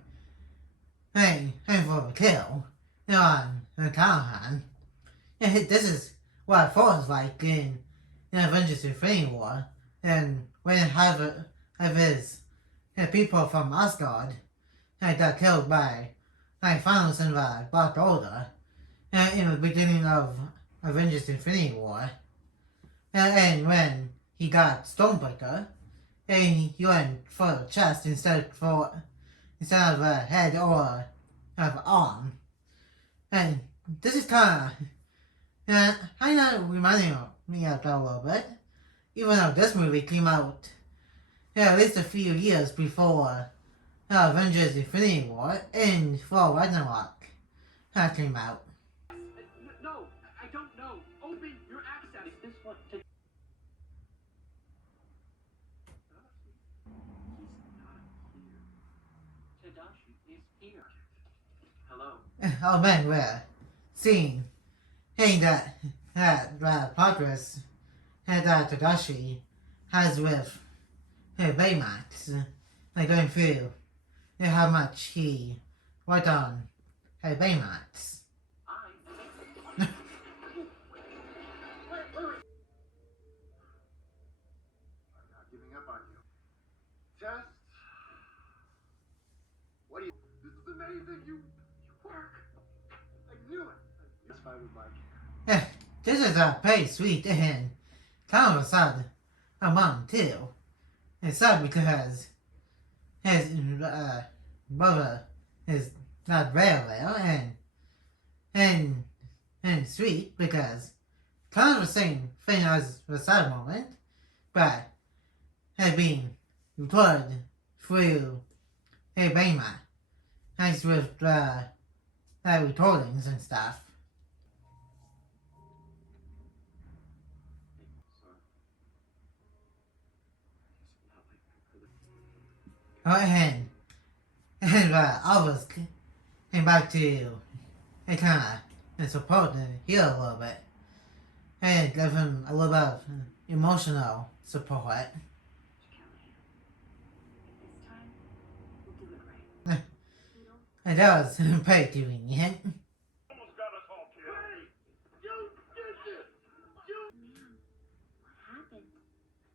for a kill on Callahan. This is what it feels like in Avengers Infinity War, and when half of his the people from Asgard got killed by Thanos in the Black Order in the beginning of Avengers Infinity War. And when he got Stormbreaker, he went for the chest instead of a head or of arm. And this is kind of reminding me of that a little bit. Even though this movie came out at least a few years before Avengers Infinity War and Thor Ragnarok came out. No, I don't know. Open your access. Is this what? He's not here. Tadashi is here. Hello. Oh man, we're seeing that progress that Tadashi has with Baymax, going through how much he worked on Baymax. I'm not giving up on you. Just. What do you. This is amazing. You work. I knew it. That's fine with my care. This is pretty sweet and kind of a sad mom too. It's sad because his brother is not there and sweet because kind of the same thing as the sad moment, but has been recorded through a Baymax, thanks with recordings and stuff. And Albus came back to kind of support and heal a little bit and give him a little bit of emotional support. This time, we'll do it right. And that was pretty convenient. Almost got us all killed. Hey! You did this! Man, what happened?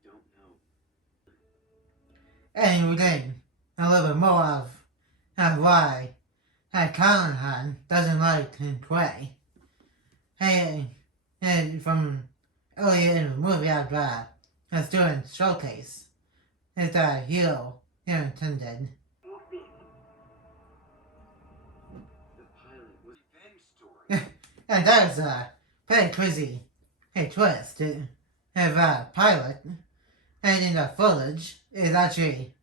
Don't know. And we're getting a little bit more of why Callahan doesn't like to play. And from earlier in the movie, a student showcase is that hero here intended. The pilot was revenge story. And that is a pretty crazy twist. If pilot and in the footage is actually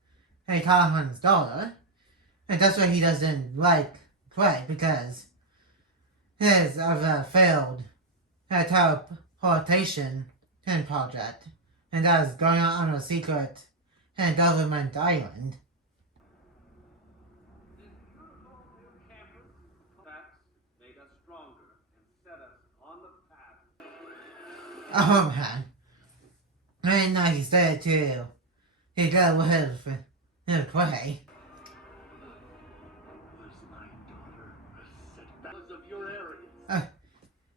Callahan's daughter, and that's why he doesn't like play because his of a failed teleportation project, and that is going on a secret government island. Facts made us stronger and set us on the path. Oh man. And now he's there too. He got with his play. Was my daughter a setback? Because of your arrogance.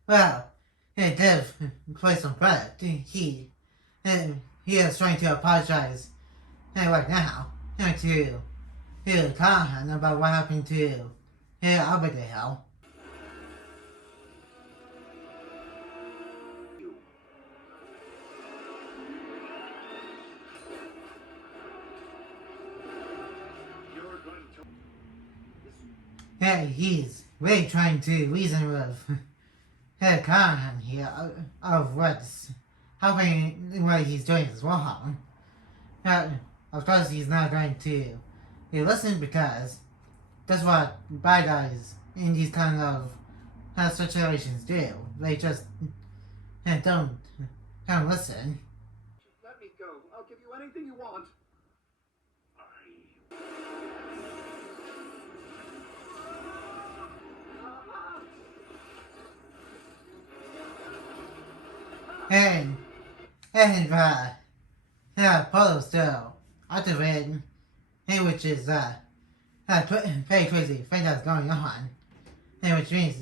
Well, he did play some credit. He is trying to apologize right now to Callahan about what happened to Abigail. You're going to. Yeah, he's really trying to reason with Callahan here of what's happening, what he's doing is wrong. Of course, he's not going to listen because that's what bad guys in these kind of situations do. They just don't listen. Let me go. I'll give you anything you want. And Polo still activated, which is very crazy thing that's going on, and which means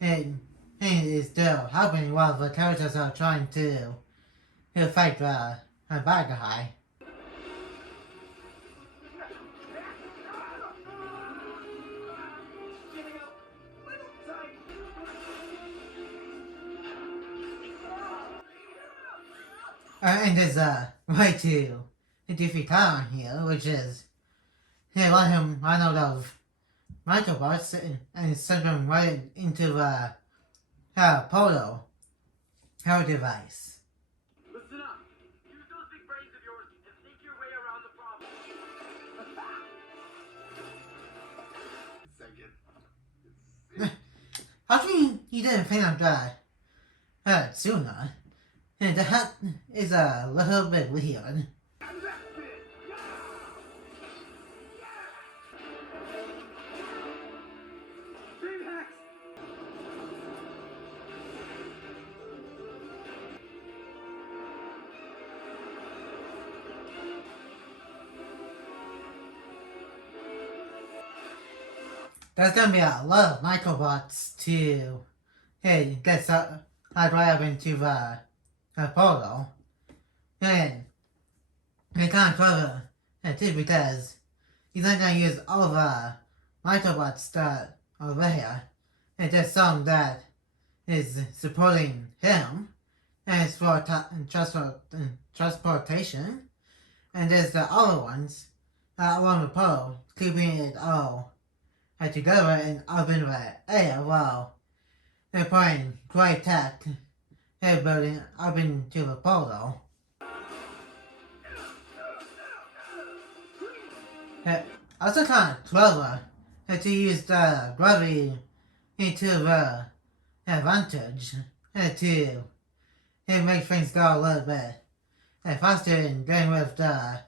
it is still happening while the characters are trying to fight a bad guy. And there's a way to defeat Tyron here, which is let him run out of microbots and send them right into the Polo device. Listen up. Use those big brains of yours and think your way around the problem. Second. How come you didn't think of that sooner? And that is a little bit weird. There's gonna be a lot of microbots to get right up into the portal. And it's kind of clever too, because he's not gonna use all the microbots that are there. It's just some that is supporting him, and it's for transportation. And there's the other ones along the pole, keeping it all together and up in the air while they're putting great tech building up into the portal. Also kind of clever to use the gravity into the advantage to make things go a little bit faster and getting rid of the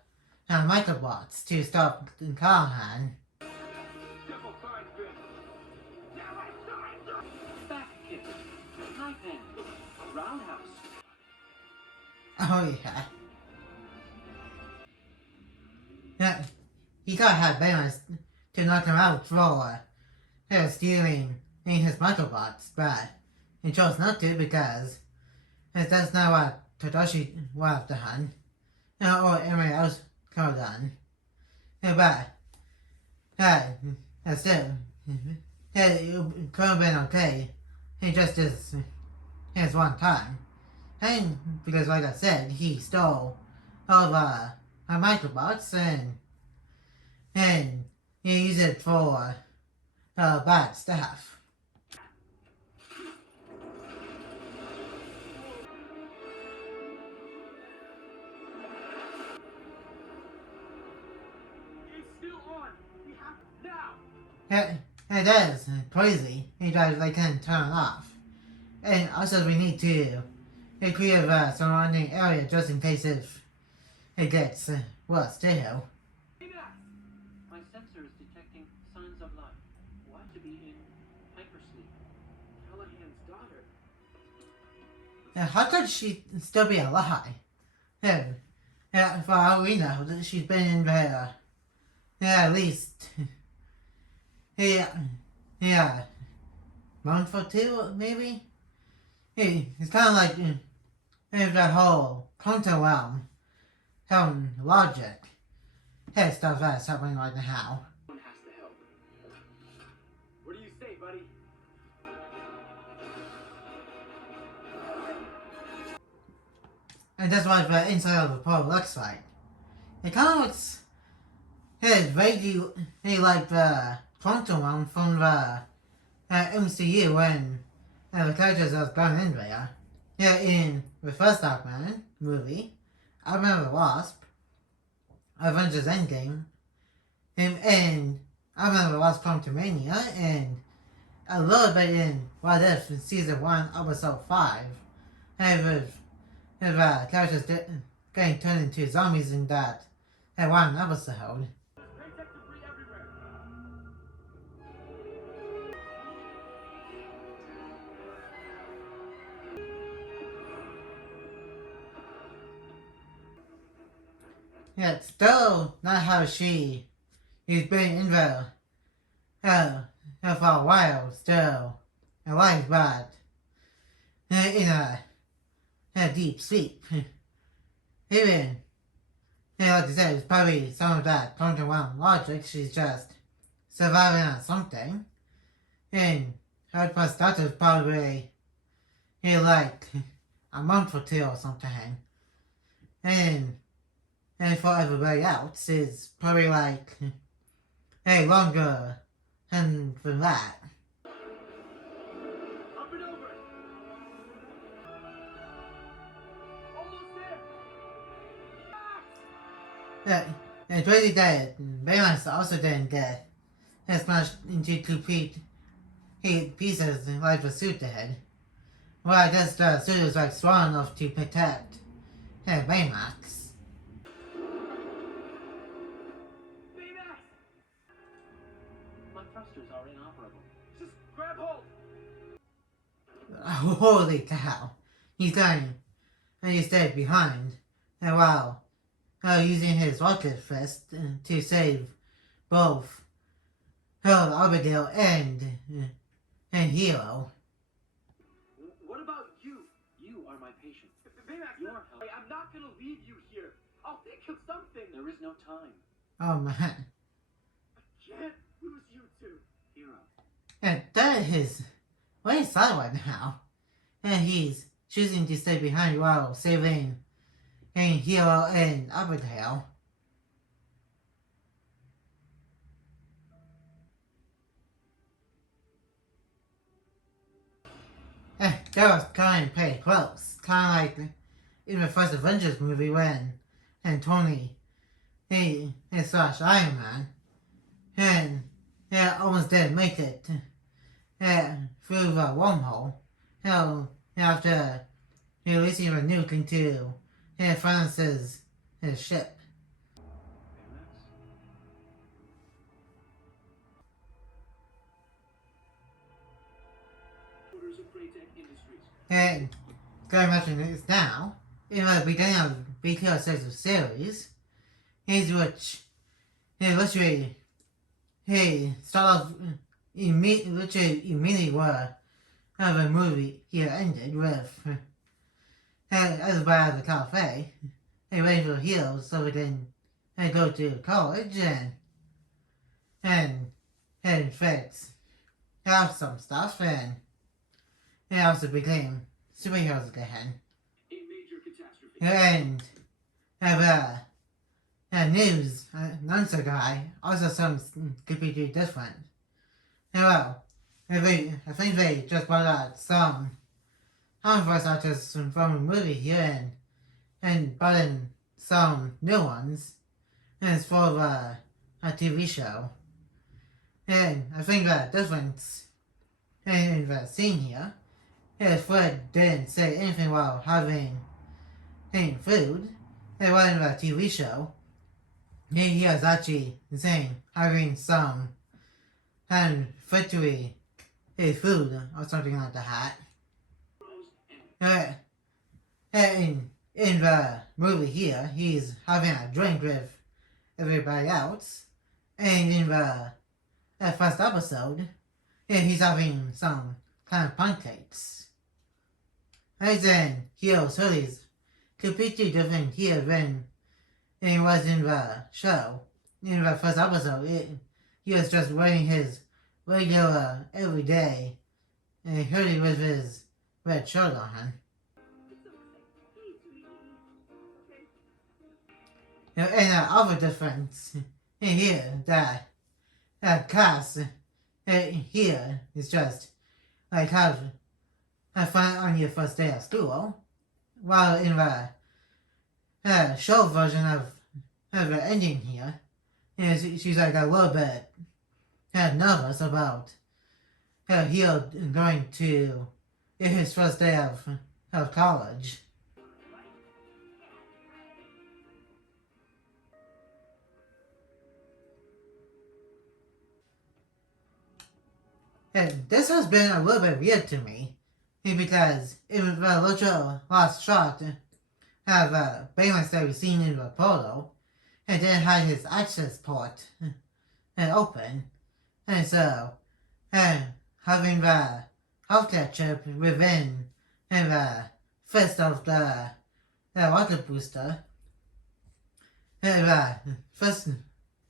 microbots to stop Callahan. Oh yeah. Yeah, he gotta have balance to knock him out for stealing his microbots, but he chose not to because that's not what Tadashi would have done, or anyone else could have done. But still, it could have been okay. He just his one time. And because, like I said, he stole all the microbots and he used it for bad stuff. It's still on. We have now. It is crazy. They can't turn it off. And also, we need to clear the surrounding area just in case if it gets worse too. My sensor is detecting signs of life. Why to be in hypersleep? Callahan's daughter. How could she still be alive? For all we know, she's been in there at least month or two, maybe? It's kind of like the whole quantum realm, logic, stuff that's happening right now. One has to help. What do you say, buddy? And that's what the inside of the portal looks like. It kind of looks vaguely like the quantum realm from the MCU when the characters that was gone in there. Yeah, in the first Darkman movie, I remember the Wasp, Avengers Endgame, and I remember the Wasp Quantumania, and a little bit in What If in Season 1, Episode 5, with characters getting turned into zombies in that one episode. Yeah, it's still not how she's been in there for a while, still alive, but in a deep sleep. Even, like I said, it's probably some of that quantum realm logic. She's just surviving on something, and her first daughter's probably like a month or two or something. and for everybody else is probably like longer than that. Up and over. Almost there. And Brady did. Baymax also didn't get as much into complete pieces like the suit did. Well, I guess the suit was like strong enough to protect Baymax. Baymax! My thrusters are inoperable. Just grab hold. Holy cow! He's going, and he stayed behind. And while using his rocket fist to save both Armadillo and Hero. What about you? You are my patient. Baymax, Your help. I'm not gonna leave you here. I'll think of something. There is no time. Oh man. I can't lose you two. Hero. And that is what he's thought right now. And he's choosing to stay behind while saving Hero and Armadillo. That was kind of pretty close. Kind of like in the first Avengers movie when Tony he slash Iron Man and almost didn't make it through the wormhole. After releasing a nuke into Francis' his ship. Baymax? Orders of Preytech Industries. And going back to this now, in the beginning of BTO 6 series, is which literally start off immediately where the movie here ended with everybody at the cafe waiting for heroes so we can go to college and fix out some stuff and also became superheroes again. A major catastrophe. And the news announcer guy also sounds completely different. Well, I think they just brought out some voice actors from the movie here and brought in some new ones. And it's for a TV show. And I think the difference in the scene here is Fred didn't say anything while having food. And while in the TV show, he was actually saying having some victory food or something like that. In the movie here, he's having a drink with everybody else. And in the first episode, he's having some kind of pancakes. As in, Hero's hoodies completely different here than it was in the show. In the first episode, he was just wearing his regular, everyday hoodie with his red shirt on. And the other difference here, that class here is just like have fun on your first day of school, while in the show version of the ending here, she's like a little bit nervous about Hero going to his first day of college. And this has been a little bit weird to me, because in the literal last shot of Baymax that we've seen in the photo, it didn't have his access port open, and so having the healthcare chip within the fist of the water booster, the first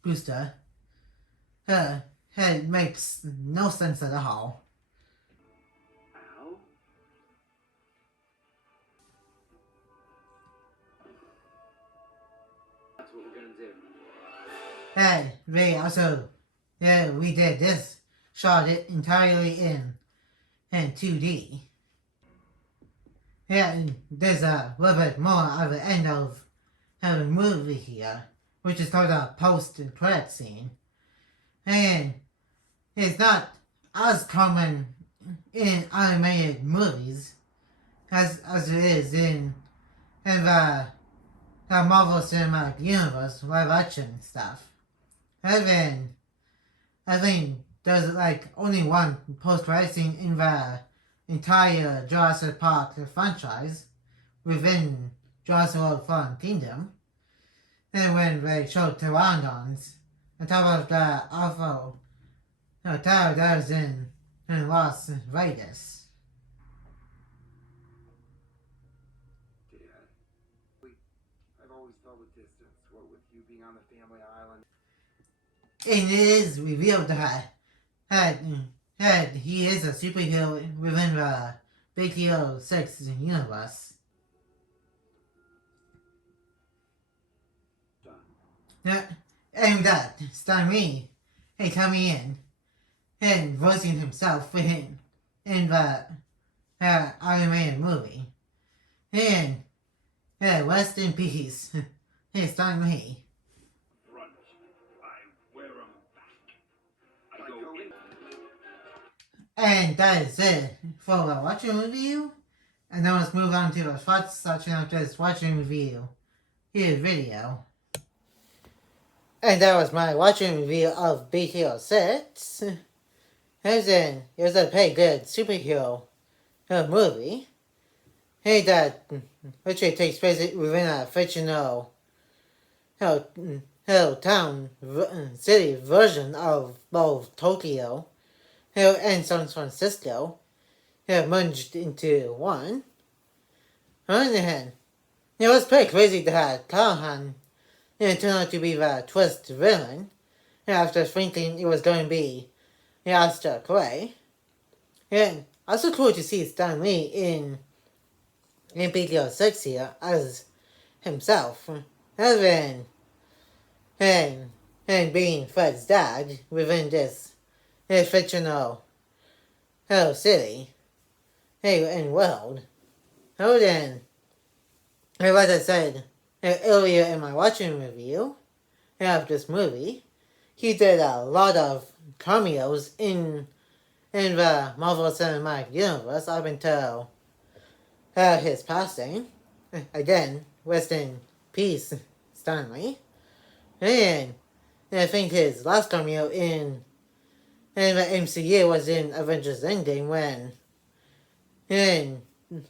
booster, it makes no sense at all. Ow? That's what we're gonna do. And they also, we did this, shot it entirely in 2D. Yeah, and there's a little bit more at the end of the movie here, which is called a post-credit scene. And it's not as common in animated movies as it is in the Marvel Cinematic Universe live action stuff. I think there's like only one post-credit scene in the entire Jurassic Park franchise within Jurassic World Fallen Kingdom. And when they showed pteranodons on top of the awful tower that was in Las Vegas. Dad, I've always felt a distance, what with you being on the family island. And it is revealed that he is a superhero within the Big Hero 6 universe. And that Stan Lee coming in and voicing himself in the animated movie. And rest in peace, Stan Lee. Front. I wear 'em back. I go in. And that is it for the watching review. And now let's move on to the first section of this watching review. Here's video. And that was my watching review of BTO 6. It was a pretty good superhero movie. That literally takes place within a fictional town city version of both Tokyo and San Francisco merged into one. On the other hand, it was pretty crazy that Callahan turned out to be the twist villain after thinking it was going to be Aster Clay. And also cool to see Stan Lee in BTO 6 here as himself, other than being Fred's dad within this fictional city and world. So then, like I said earlier in my watching review of this movie, he did a lot of cameos in the Marvel Cinematic Universe up until his passing. Again, rest in peace, Stan Lee. And I think his last cameo in the MCU was in Avengers Endgame when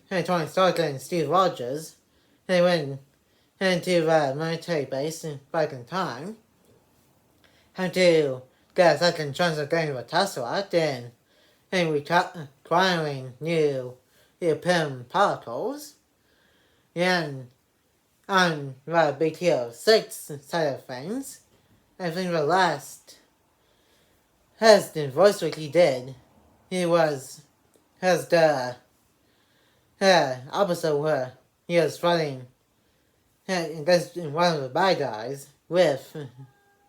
Tony Stark and Steve Rogers went into the military base back in time, had to get a second chance of getting the Tesseract and requiring new PIM particles. And on the BTO 6 side of things, I think the last Heston voice work he did, has the episode where he was fighting against one of the bad guys with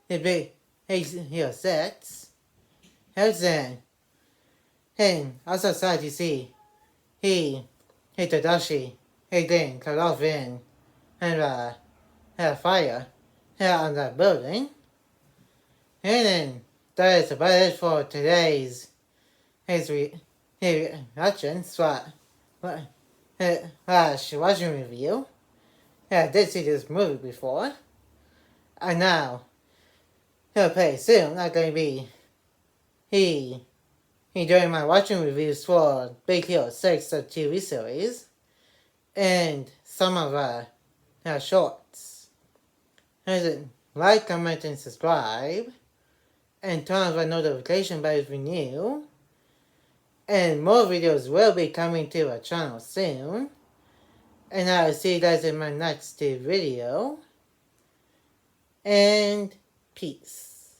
his big Hero 6. Heston, and also sad to see Tadashi getting cut off in the fire on that building. And then that is about it for today's reaction watching review. I did see this movie before, and now pretty soon I'm going to be doing my watching reviews for Big Hero 6, the TV series, and some of the shorts. Like, comment, and subscribe, and turn on the notification bell if you're new. And more videos will be coming to our channel soon. And I'll see you guys in my next video. And peace.